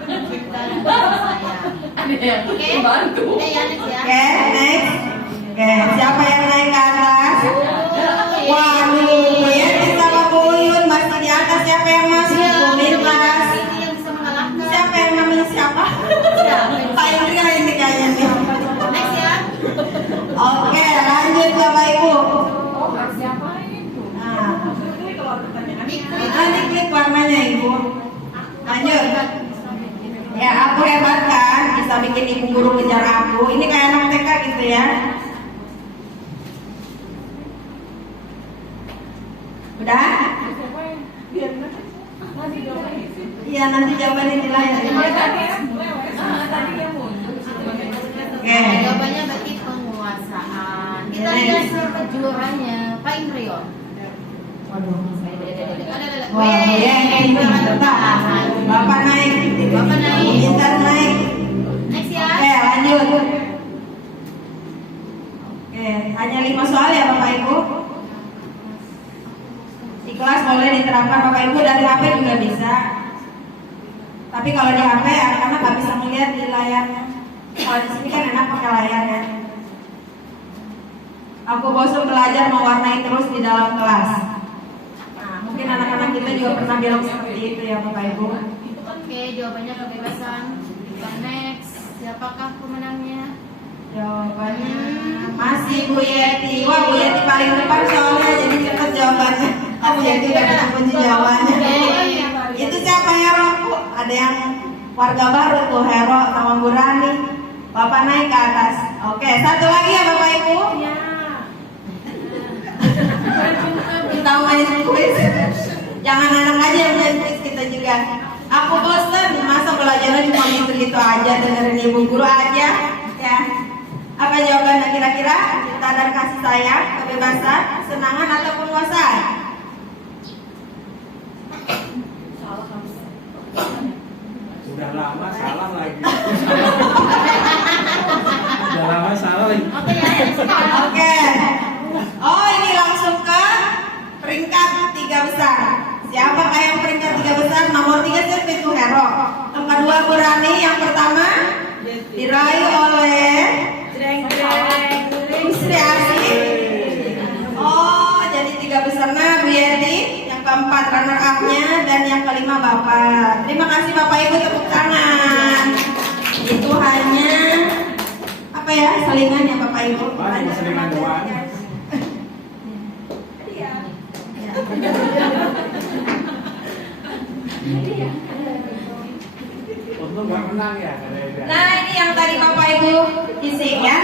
Ada yang Oke, bantu. ya next ya. Oke, next. Oke, siapa yang naik ke atas? Waduh, ya sama Bu Yun masih di atas. Siapa yang masuk? Bu Mintas. Ini yang bisa mengalahkan. Siapa yang namanya siapa? Pak Indra ini kayaknya nih. Next ya. Oke, lanjut Bapak Ibu. Oh, siapa itu? Nah, Kalau pertanyaan ini klik warnanya Ibu. Lanjut. Ya, aku hebat kan, bisa bikin ibu guru kejar aku. Ini kayak anak TK gitu ya. Udah? nanti jawabannya sih. Iya, nanti jawabannya di layar. Tadi yang muncul. Oke. Jawabannya berarti penguasaan. Kita lihat juaranya Pak Indrio. Waduh. Ada. Wah, ya, ini mantap. Bapak naik. Bapak naik. Pintar naik. Next ya. Oke, lanjut. Oke, hanya 5 soal ya Bapak Ibu. Di kelas boleh diterapkan Bapak Ibu, dari HP juga bisa. Tapi kalau di HP anak-anak nggak bisa melihat di layarnya. Kalau di sini kan enak pakai layar ya. Aku bosan belajar mewarnai terus di dalam kelas. Nah, mungkin anak-anak kita juga pernah bilang seperti itu ya Bapak Ibu. Oke, jawabannya kebebasan. Kita next. Siapakah pemenangnya? Jawabannya masih Bu Yeti. Wah, Bu Yeti paling depan soalnya jadi cepat jawabannya. Bu Yeti udah bisa kunci jawabannya. Itu siapa Hero? Ada yang warga baru tuh, Hero sama Bu Rani. Bapak naik ke atas. Oke, satu lagi ya Bapak Ibu. Kita main kuis. Jangan anak aja yang main kuis, kita juga. Aku bosen, masa belajarnya cuma gitu-gitu aja, dengerin ibu guru aja ya. Apa jawabannya kira-kira? Cinta dan kasih sayang, kebebasan, kesenangan atau penguasaan? Sudah lama salah lagi. Sudah lama salah lagi. Oke ya, next ya. Oke. Oh, ini langsung ke peringkat 3 besar. Siapakah yang peringkat 3 besar? Nomor 3 siapa itu? Hero. Yang kedua Bu Rani, yang pertama diraih oleh Sri Asih. Oh, jadi 3 besarnya Bu Yeti, yang keempat runner up-nya, dan yang kelima Bapak. Terima kasih Bapak Ibu, tepuk tangan. Itu hanya apa ya, selingan ya Bapak Ibu. Hanya selingan doang. Iya. Untung nggak menang ya. Nah, ini yang tadi Bapak Ibu isi ya.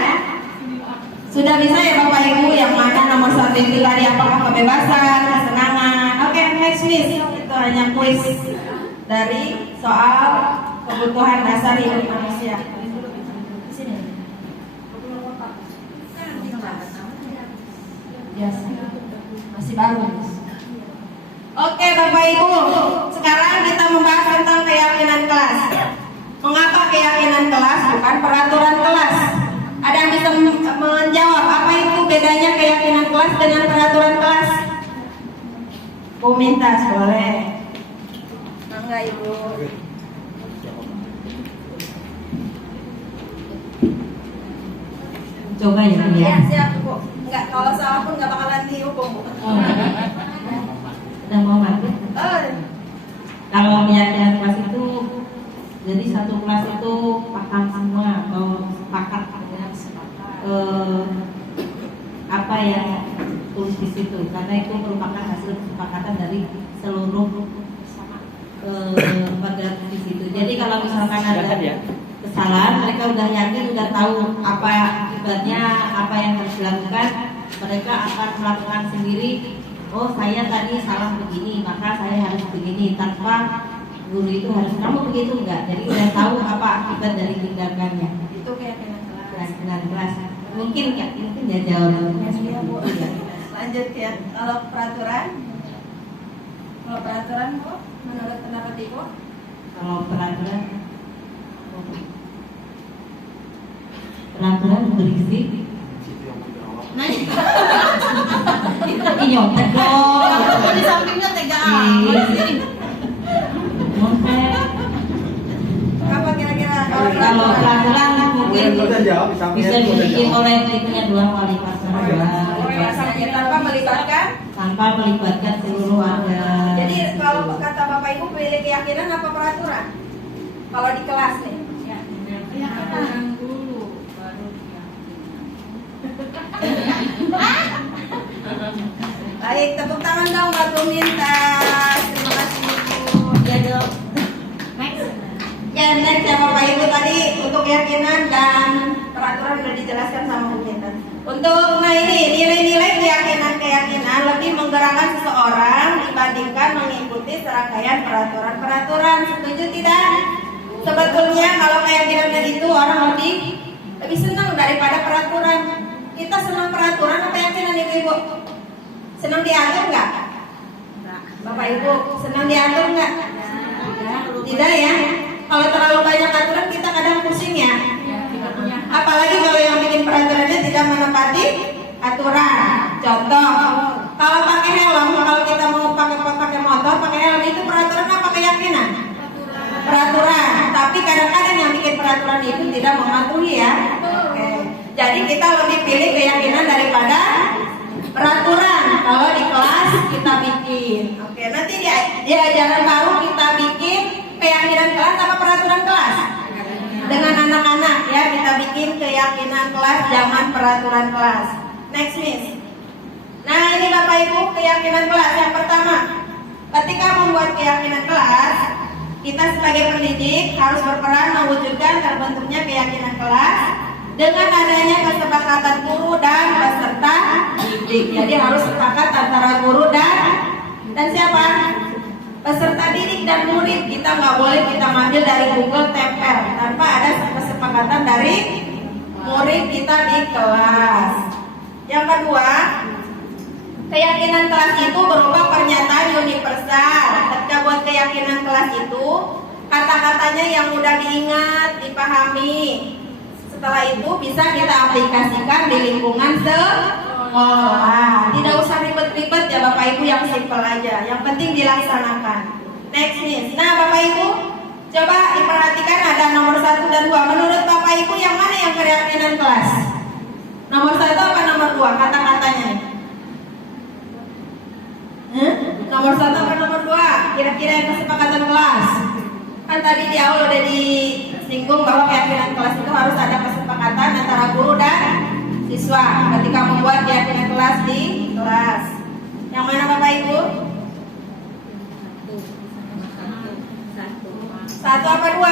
Sudah bisa ya Bapak Ibu, yang mana nomor 1 itu tadi apakah kebebasan, kesenangan. Oke, next quiz. Itu hanya quiz dari soal kebutuhan dasar hidup manusia. Biasa. Masih baru. Oke Bapak Ibu, sekarang kita membahas tentang keyakinan kelas. Mengapa keyakinan kelas bukan peraturan kelas? Ada yang bisa menjawab apa itu bedanya keyakinan kelas dengan peraturan kelas? Bu Mintas boleh. Mangga Ibu. Coba ya, Bu Ya ya. siap Bu. Enggak, kalau salah pun nggak bakalan dihukum Bu. Udah mau mati. Kalau keyakinan kelas itu, jadi satu kelas itu paham semua atau sepakat dengan apa yang tulis di situ, karena itu merupakan hasil kesepakatan dari seluruh pada di situ. Jadi kalau misalkan ada kesalahan, mereka udah yakin, udah tahu apa akibatnya, apa yang harus dilakukan, mereka akan melakukan sendiri. Oh, saya tadi salah begini, maka saya harus begini, tanpa guru itu harus kamu begitu enggak. Jadi udah tahu apa akibat dari tindakannya. Itu keyakinan kelas. Keyakinan kelas. Mungkin ya jawabannya. Iya Bu. Lanjut ya. Kalau peraturan Bu, menurut pendapat Ibu? Kalau peraturan peraturan berisik. Situ yang menjawab. Nah, ini nyontek dong. Di sampingnya tega Iya. amat sih. Nyontek. Apa kira-kira kalau Kalau peraturan mungkin Udah jawab di sampingnya. bisa dibikin oleh timnya dua wali pasangan. Oh ya, saja tanpa melibatkan. Tanpa melibatkan seluruh warga. Jadi kalau kata Bapak Ibu pilih keyakinan apa peraturan? Kalau di kelas nih. Yang dulu baru Baik, tepuk tangan dong Mbak Tumintas. Terima kasih Ibu. Ya dong. Next. Ya, next ya Bapak Ibu tadi untuk keyakinan dan peraturan sudah dijelaskan sama Bu Mintan. Untuk ini nilai-nilai keyakinan lebih menggerakkan seseorang dibandingkan mengikuti serangkaian peraturan-peraturan. Setuju tidak? Sebetulnya kalau keyakinannya itu orang lebih senang daripada peraturan. Kita senang peraturan apa keyakinan Ibu-ibu? Senang diatur nggak? Bapak Ibu senang diatur nggak? Tidak ya. Kalau terlalu banyak aturan kita kadang pusing ya. Apalagi kalau yang bikin peraturannya tidak menepati aturan. Contoh, kalau pakai helm, kalau kita mau pakai motor, pakai helm itu peraturan apa keyakinan? Peraturan. Tapi kadang-kadang yang bikin peraturan itu tidak mematuhi ya. Oke. Jadi kita lebih pilih keyakinan daripada peraturan. Kalau di kelas kita bikin. Oke. Nanti di ajaran baru kita bikin keyakinan kelas apa peraturan kelas? Dengan anak-anak ya kita bikin keyakinan kelas, jangan peraturan kelas. Next Miss. Nah ini Bapak Ibu keyakinan kelas yang pertama. Ketika membuat keyakinan kelas, kita sebagai pendidik harus berperan mewujudkan terbentuknya keyakinan kelas dengan adanya kesepakatan guru dan peserta didik. Jadi harus sepakat antara guru dan siapa? Peserta didik dan murid. Kita nggak boleh kita ambil dari Google tempel tanpa ada kesepakatan dari murid kita di kelas. Yang kedua, keyakinan kelas itu berupa pernyataan universal. Ketika buat keyakinan kelas itu kata-katanya yang mudah diingat, dipahami. Setelah itu bisa kita aplikasikan di lingkungan sekolah. Tidak usah ribet-ribet ya Bapak Ibu, yang simpel aja. Yang penting dilaksanakan. Next Miss. Nah Bapak Ibu, coba diperhatikan ada nomor 1 dan 2. Menurut Bapak Ibu yang mana yang keyakinan kelas? Nomor 1 apa nomor 2 kata-katanya? Nomor 1 apa nomor 2? Kira-kira yang kesepakatan kelas. Kan tadi di awal udah disinggung bahwa keyakinan kelas itu harus ada kesepakatan antara guru dan siswa ketika membuat keyakinan kelas di kelas. Yang mana Bapak Ibu? 1 apa 2?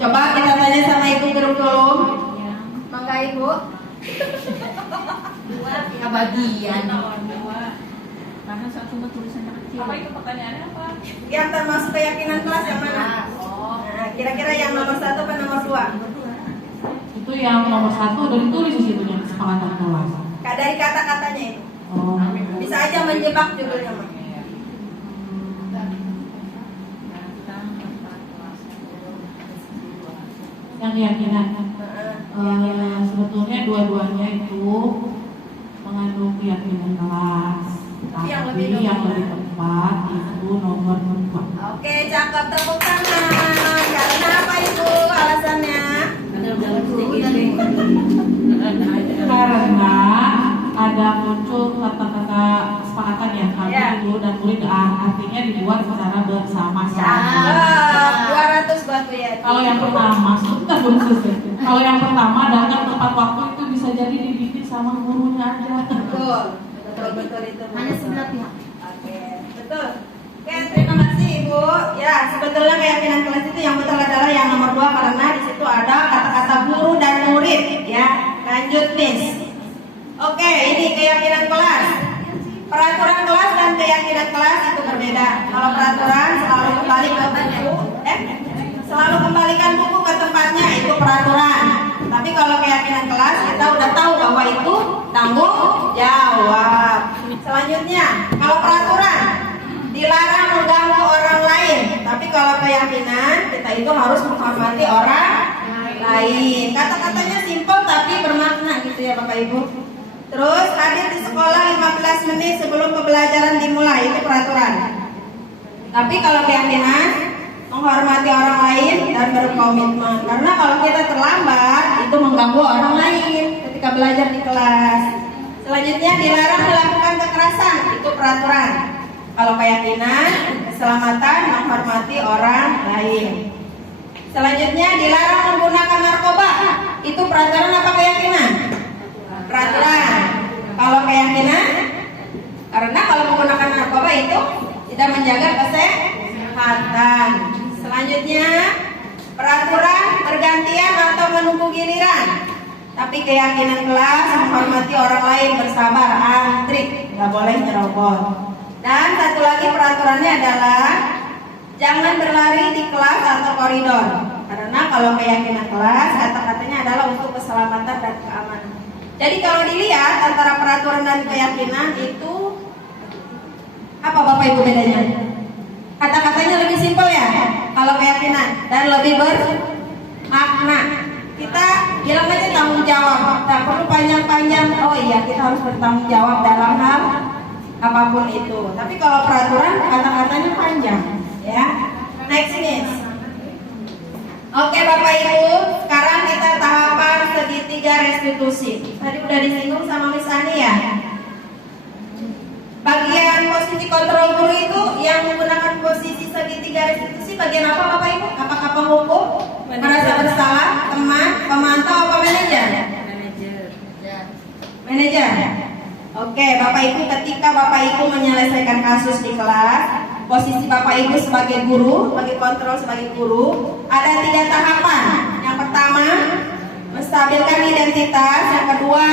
Coba kita tanya sama Ibu Guru dulu. Mangga Ibu. 2 bagian. Karena satu tulisannya kecil. Apa itu pertanyaannya apa? Yang termasuk keyakinan kelas yang mana? Nah, kira-kira yang nomor 1 apa nomor 2? Itu yang nomor 1 udah ditulis di situ yang kesepakatan kelas. Dari kata-katanya itu. Oh. Bisa aja menjebak judulnya Mak. Yang keyakinan. Sebetulnya dua-duanya itu mengandung keyakinan kelas. Tapi yang lebih tepat itu nomor 2. Oke, cakep, tepuk tangan. Karena apa Ibu alasannya? Karena ada muncul kata-kata kesepakatan yang kami guru dan murid artinya dibuat secara bersama-sama. 200 buat Bu Yati. Kalau yang pertama, sebentar belum selesai. Kalau yang pertama datang tepat waktu itu bisa jadi dibikin sama gurunya aja. Betul, betul itu. Hanya sebelah pihak. Oke, betul. Oke, terima kasih Ibu. Ya, sebetulnya keyakinan kelas itu yang betul adalah yang nomor 2 karena di situ ada kata-kata guru dan murid. Ya, lanjut Miss. Oke, ini keyakinan kelas. Peraturan kelas dan keyakinan kelas itu berbeda. Kalau peraturan selalu kembali ke buku, selalu kembalikan buku ke tempatnya, itu peraturan. Tapi kalau keyakinan kelas kita udah tahu bahwa itu tanggung jawab. Selanjutnya, kalau peraturan dilarang mengganggu orang lain, tapi kalau keyakinan kita itu harus menghormati orang lain. Kata-katanya simpel tapi bermakna gitu ya Bapak Ibu. Terus hadir di sekolah 15 menit sebelum pembelajaran dimulai, itu peraturan. Tapi kalau keyakinan menghormati orang lain dan berkomitmen. Karena kalau kita terlambat itu mengganggu orang lain ketika belajar di kelas. Selanjutnya dilarang melakukan kekerasan, itu peraturan. Kalau keyakinan, keselamatan, menghormati orang lain. Selanjutnya dilarang menggunakan narkoba, itu peraturan apa keyakinan? Peraturan. Kalau keyakinan, karena kalau menggunakan narkoba itu tidak menjaga kesehatan. Selanjutnya peraturan bergantian atau menunggu giliran. Tapi keyakinan kelas menghormati orang lain, bersabar, antri, nggak boleh nyerobot. Dan satu lagi peraturannya adalah jangan berlari di kelas atau koridor. Karena kalau keyakinan kelas kata-katanya adalah untuk keselamatan dan keamanan. Jadi kalau dilihat antara peraturan dan keyakinan itu apa Bapak Ibu bedanya? Kata-katanya lebih simpel ya kalau keyakinan dan lebih bermakna. Kita bilang aja tanggung jawab, tak perlu panjang-panjang. Oh iya, kita harus bertanggung jawab dalam hal apapun itu. Tapi kalau peraturan kata-katanya panjang, ya. Next ini. Oke Bapak Ibu, sekarang kita tahapan segitiga restitusi. Tadi udah disinggung sama Miss Ani ya. Bagian posisi kontrol guru itu yang menggunakan posisi segitiga restitusi bagian apa Bapak Ibu? Apakah penghukum, merasa bersalah, teman, pemantau, apa manajer? Manajer. Oke, Bapak Ibu, ketika Bapak Ibu menyelesaikan kasus di kelas, posisi Bapak Ibu sebagai guru, sebagai kontrol sebagai guru, ada 3 tahapan. Yang pertama, menstabilkan identitas. Yang kedua,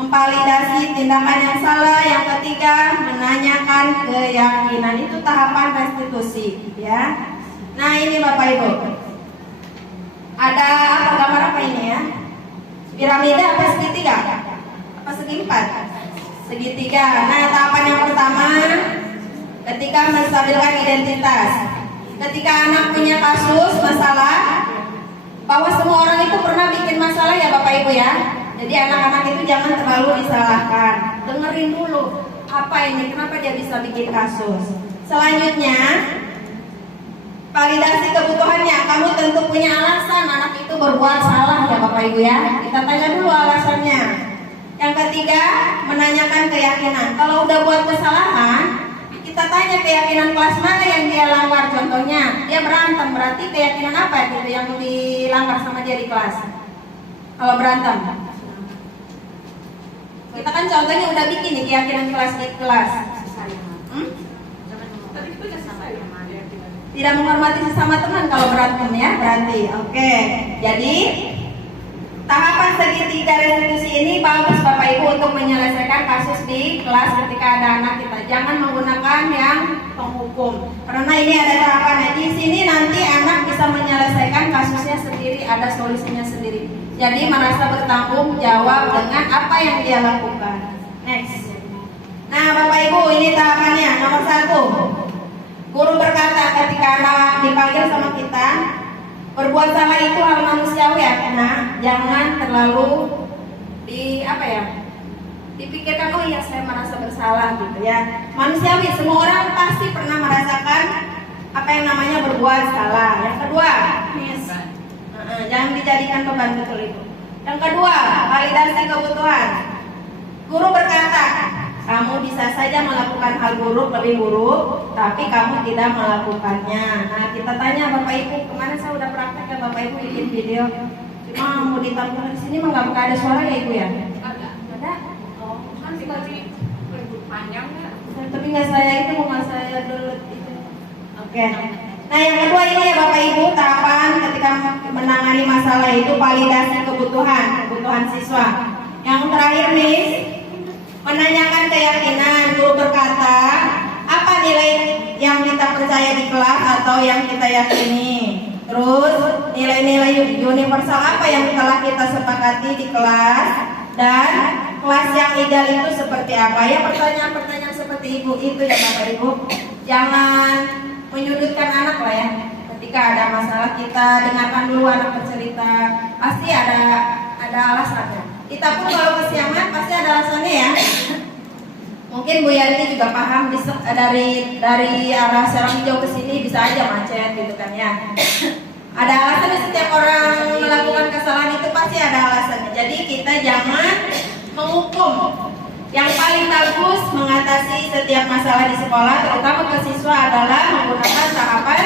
memvalidasi tindakan yang salah. Yang ketiga, menanyakan keyakinan. Itu tahapan restitusi, ya. Nah ini Bapak Ibu, ada apa gambar apa ini ya? Piramida apa segitiga? Apa segi empat? Segitiga. Nah tahapan yang pertama, ketika menstabilkan identitas. Ketika anak punya kasus masalah, bahwa semua orang itu pernah bikin masalah ya Bapak Ibu ya. Jadi anak-anak itu jangan terlalu disalahkan. Dengerin dulu apa ini, kenapa dia bisa bikin kasus. Selanjutnya, validasi kebutuhannya. Kamu tentu punya alasan anak itu berbuat salah ya Bapak Ibu ya. Kita tanya dulu alasannya. Yang ketiga, menanyakan keyakinan. Kalau udah buat kesalahan, kita tanya keyakinan kelas mana yang dia langgar. Contohnya, dia berantem, berarti keyakinan apa gitu yang dilanggar sama dia di kelas? Kalau berantem, kita kan contohnya udah bikin nih keyakinan kelas di kelas. Tidak menghormati sesama teman kalau berantem ya berarti. Oke. Jadi tahapan segitiga restitusi ini bagus Bapak Ibu untuk menyelesaikan kasus di kelas ketika ada anak kita. Jangan menggunakan yang penghukum. Karena ini ada tahapannya. Di sini nanti anak bisa menyelesaikan kasusnya sendiri, ada solusinya sendiri. Jadi merasa bertanggung jawab dengan apa yang dia lakukan. Next. Nah Bapak Ibu, ini tahapannya. Nomor 1. Guru berkata ketika anak dipanggil sama kita, berbuat salah itu hal manusiawi ya, karena jangan terlalu dipikirkan oh iya saya merasa bersalah gitu ya. Manusiawi, semua orang pasti pernah merasakan apa yang namanya berbuat salah. Yang kedua, jangan dijadikan beban, betul itu. Yang kedua, validasi kebutuhan. Guru berkata, kamu bisa saja melakukan hal buruk, lebih buruk, tapi kamu tidak melakukannya. Nah kita tanya Bapak Ibu, kemarin saya udah praktek ya Bapak Ibu bikin video. Cuma mau ditampilkan di sini nggak ada suara ya Ibu ya? Ada. Oh, kan dikasih ribut panjang ya. Tapi nggak saya itu, nggak saya download itu. Oke. Nah yang kedua ini ya Bapak Ibu, tahapan ketika menangani masalah itu validasi kebutuhan siswa. Yang terakhir nih, menanyakan keyakinan. Guru berkata, apa nilai yang kita percaya di kelas atau yang kita yakini? Terus nilai-nilai universal apa yang telah kita sepakati di kelas? Dan kelas yang ideal itu seperti apa? Ya pertanyaan-pertanyaan seperti itu ya Bapak Ibu. Jangan menyudutkan anak lah ya. Ketika ada masalah kita dengarkan dulu anak bercerita, pasti ada alasannya. Kita pun kalau kesiangan pasti ada alasannya ya. Mungkin Bu Yanti juga paham dari arah Serang Hijau ke sini bisa aja macet gitu kan ya. Ada alasan, setiap orang melakukan kesalahan itu pasti ada alasannya. Jadi kita jangan menghukum. Yang paling bagus mengatasi setiap masalah di sekolah, terutama ke siswa, adalah menggunakan tahapan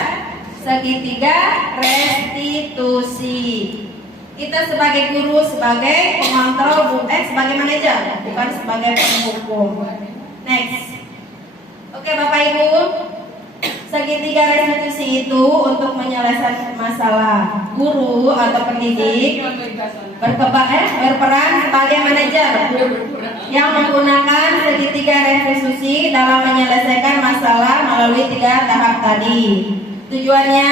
segitiga restitusi. Kita sebagai guru, sebagai pengontrol, sebagai manajer, bukan sebagai penghukum. Next. Oke Bapak Ibu, segitiga restitusi itu untuk menyelesaikan masalah. Guru atau pendidik berperan sebagai manajer yang menggunakan segitiga restitusi dalam menyelesaikan masalah melalui 3 tahap tadi. Tujuannya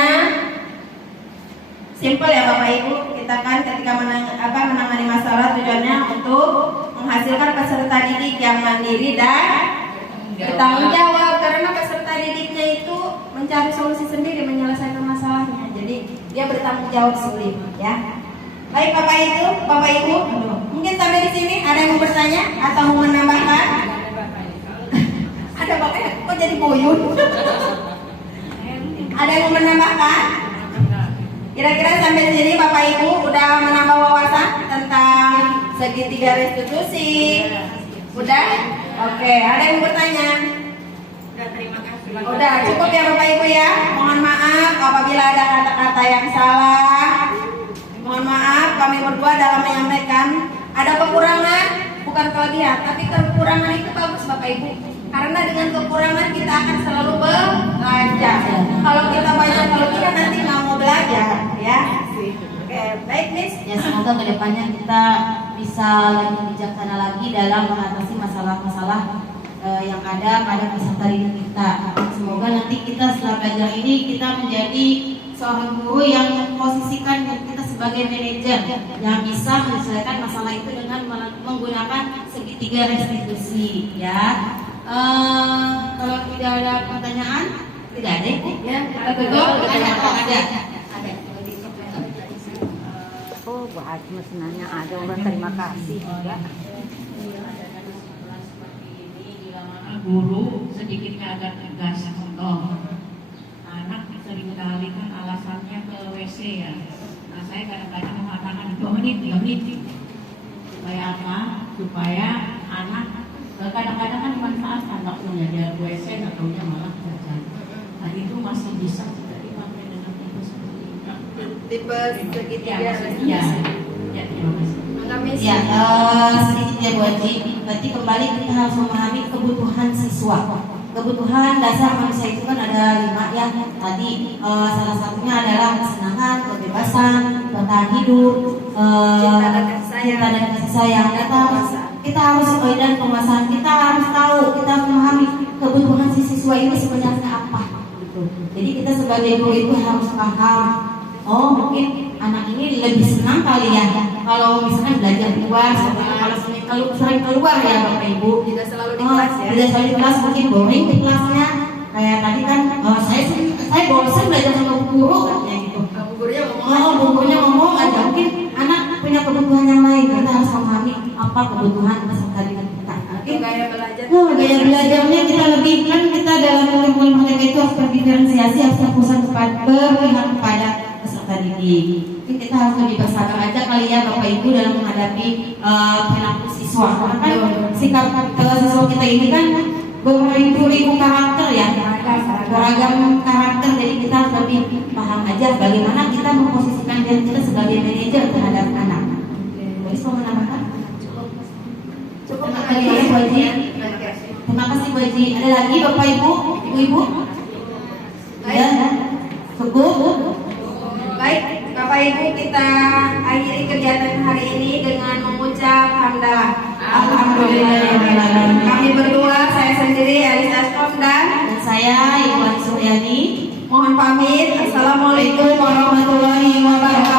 simpel ya Bapak Ibu, kita kan ketika menangani masalah tujuannya untuk menghasilkan peserta didik yang mandiri dan bertanggung jawab, karena peserta didiknya itu mencari solusi sendiri menyelesaikan masalahnya. Jadi dia bertanggung jawab sendiri ya. Baik Bapak Ibu, mungkin sampai di sini ada yang mau bertanya atau mau menambahkan? Ada Bapak, kok jadi buyut? Ada yang mau menambahkan? Kira-kira sampai di sini Bapak Ibu udah menambah wawasan tentang segitiga restitusi? Udah? Oke, ada yang mau bertanya? Udah, terima kasih. Udah, cukup ya Bapak Ibu ya. Mohon maaf apabila ada kata-kata yang salah. Mohon maaf, kami berdua dalam menyampaikan ada kekurangan, bukan kelebihan, tapi kekurangan itu bagus Bapak Ibu. Karena dengan kekurangan kita akan selalu belajar. Kalau kita banyak kelebihan nanti nggak mau belajar, ya. Oke, baik Miss. Ya, semoga kedepannya kita bisa lebih bijaksana lagi dalam mengatasi masalah-masalah yang ada pada peserta didik kita. Semoga nanti kita setelah belajar ini kita menjadi seorang guru yang memposisikan kita sebagai manajer yang bisa menyelesaikan masalah itu dengan menggunakan segitiga restitusi. Ya, kalau tidak ada pertanyaan, tidak ada Ibu. Ya, kita tutup. Ada. Oh, Bu Hajmus nanya ada orang terima kasih juga. Guru sedikitnya agak tegas. Contoh, anak seringkali kan alasannya ke WC ya. Nah, saya kadang-kadang mengatakan 2 menit, 3 menit. Supaya apa? Supaya anak kadang-kadang kan dimanfaatkan waktunya dia ke WC, nggak taunya malah kerja. Nah, itu masih bisa juga dipakai dengan tipe seperti ini. Tipe segitiga Ya, restitusi. ya, terima kasih. Ya, sedikit ya Bu Haji. Berarti kembali kita harus memahami kebutuhan siswa. Kebutuhan dasar manusia itu kan ada 5 ya. Tadi salah satunya adalah kesenangan, kebebasan, bertahan hidup, cinta dan kasih sayang. Kita harus dan penguasaan. Kita harus tahu, kita memahami kebutuhan si siswa ini sebenarnya apa. Gitu. Jadi kita sebagai guru itu harus paham. Oh, mungkin anak ini lebih senang kali ya kalau misalnya belajar di luar, kalau sering keluar ya Bapak Ibu. Tidak selalu di kelas ya. Tidak selalu di kelas, mungkin boring di kelasnya. Kayak tadi kan, saya bosan belajar sama guru katanya gitu. Gurunya ngomong aja. Mungkin anak punya kebutuhan yang lain. Kita harus memahami apa kebutuhan peserta didik kita. Mungkin Gaya belajar. gaya belajarnya kita lebih kan kita dalam kurikulum mereka itu harus berdiferensiasi, harus berpusat berpihak kepada peserta didik. Mungkin kita harus lebih bersabar aja kali ya Bapak Ibu dalam menghadapi perilaku siswa. Karena kan sikap siswa kita ini kan beribu-ribu karakter ya, beragam karakter. Jadi kita harus lebih paham aja bagaimana kita memposisikan diri kita sebagai manajer terhadap anak. Jadi mau menambahkan? Cukup Terima kasih Bu Haji. Terima kasih Bu Haji. Ada lagi Bapak Ibu, Ibu-ibu? Ya, cukup. Baik, Bapak Ibu, kita akhiri kegiatan hari ini dengan mengucap hamdalah. Alhamdulillah. Kami berdua, saya sendiri Elisa Askom dan Saya Ibu Ani Suryani. mohon pamit. Assalamualaikum warahmatullahi wabarakatuh.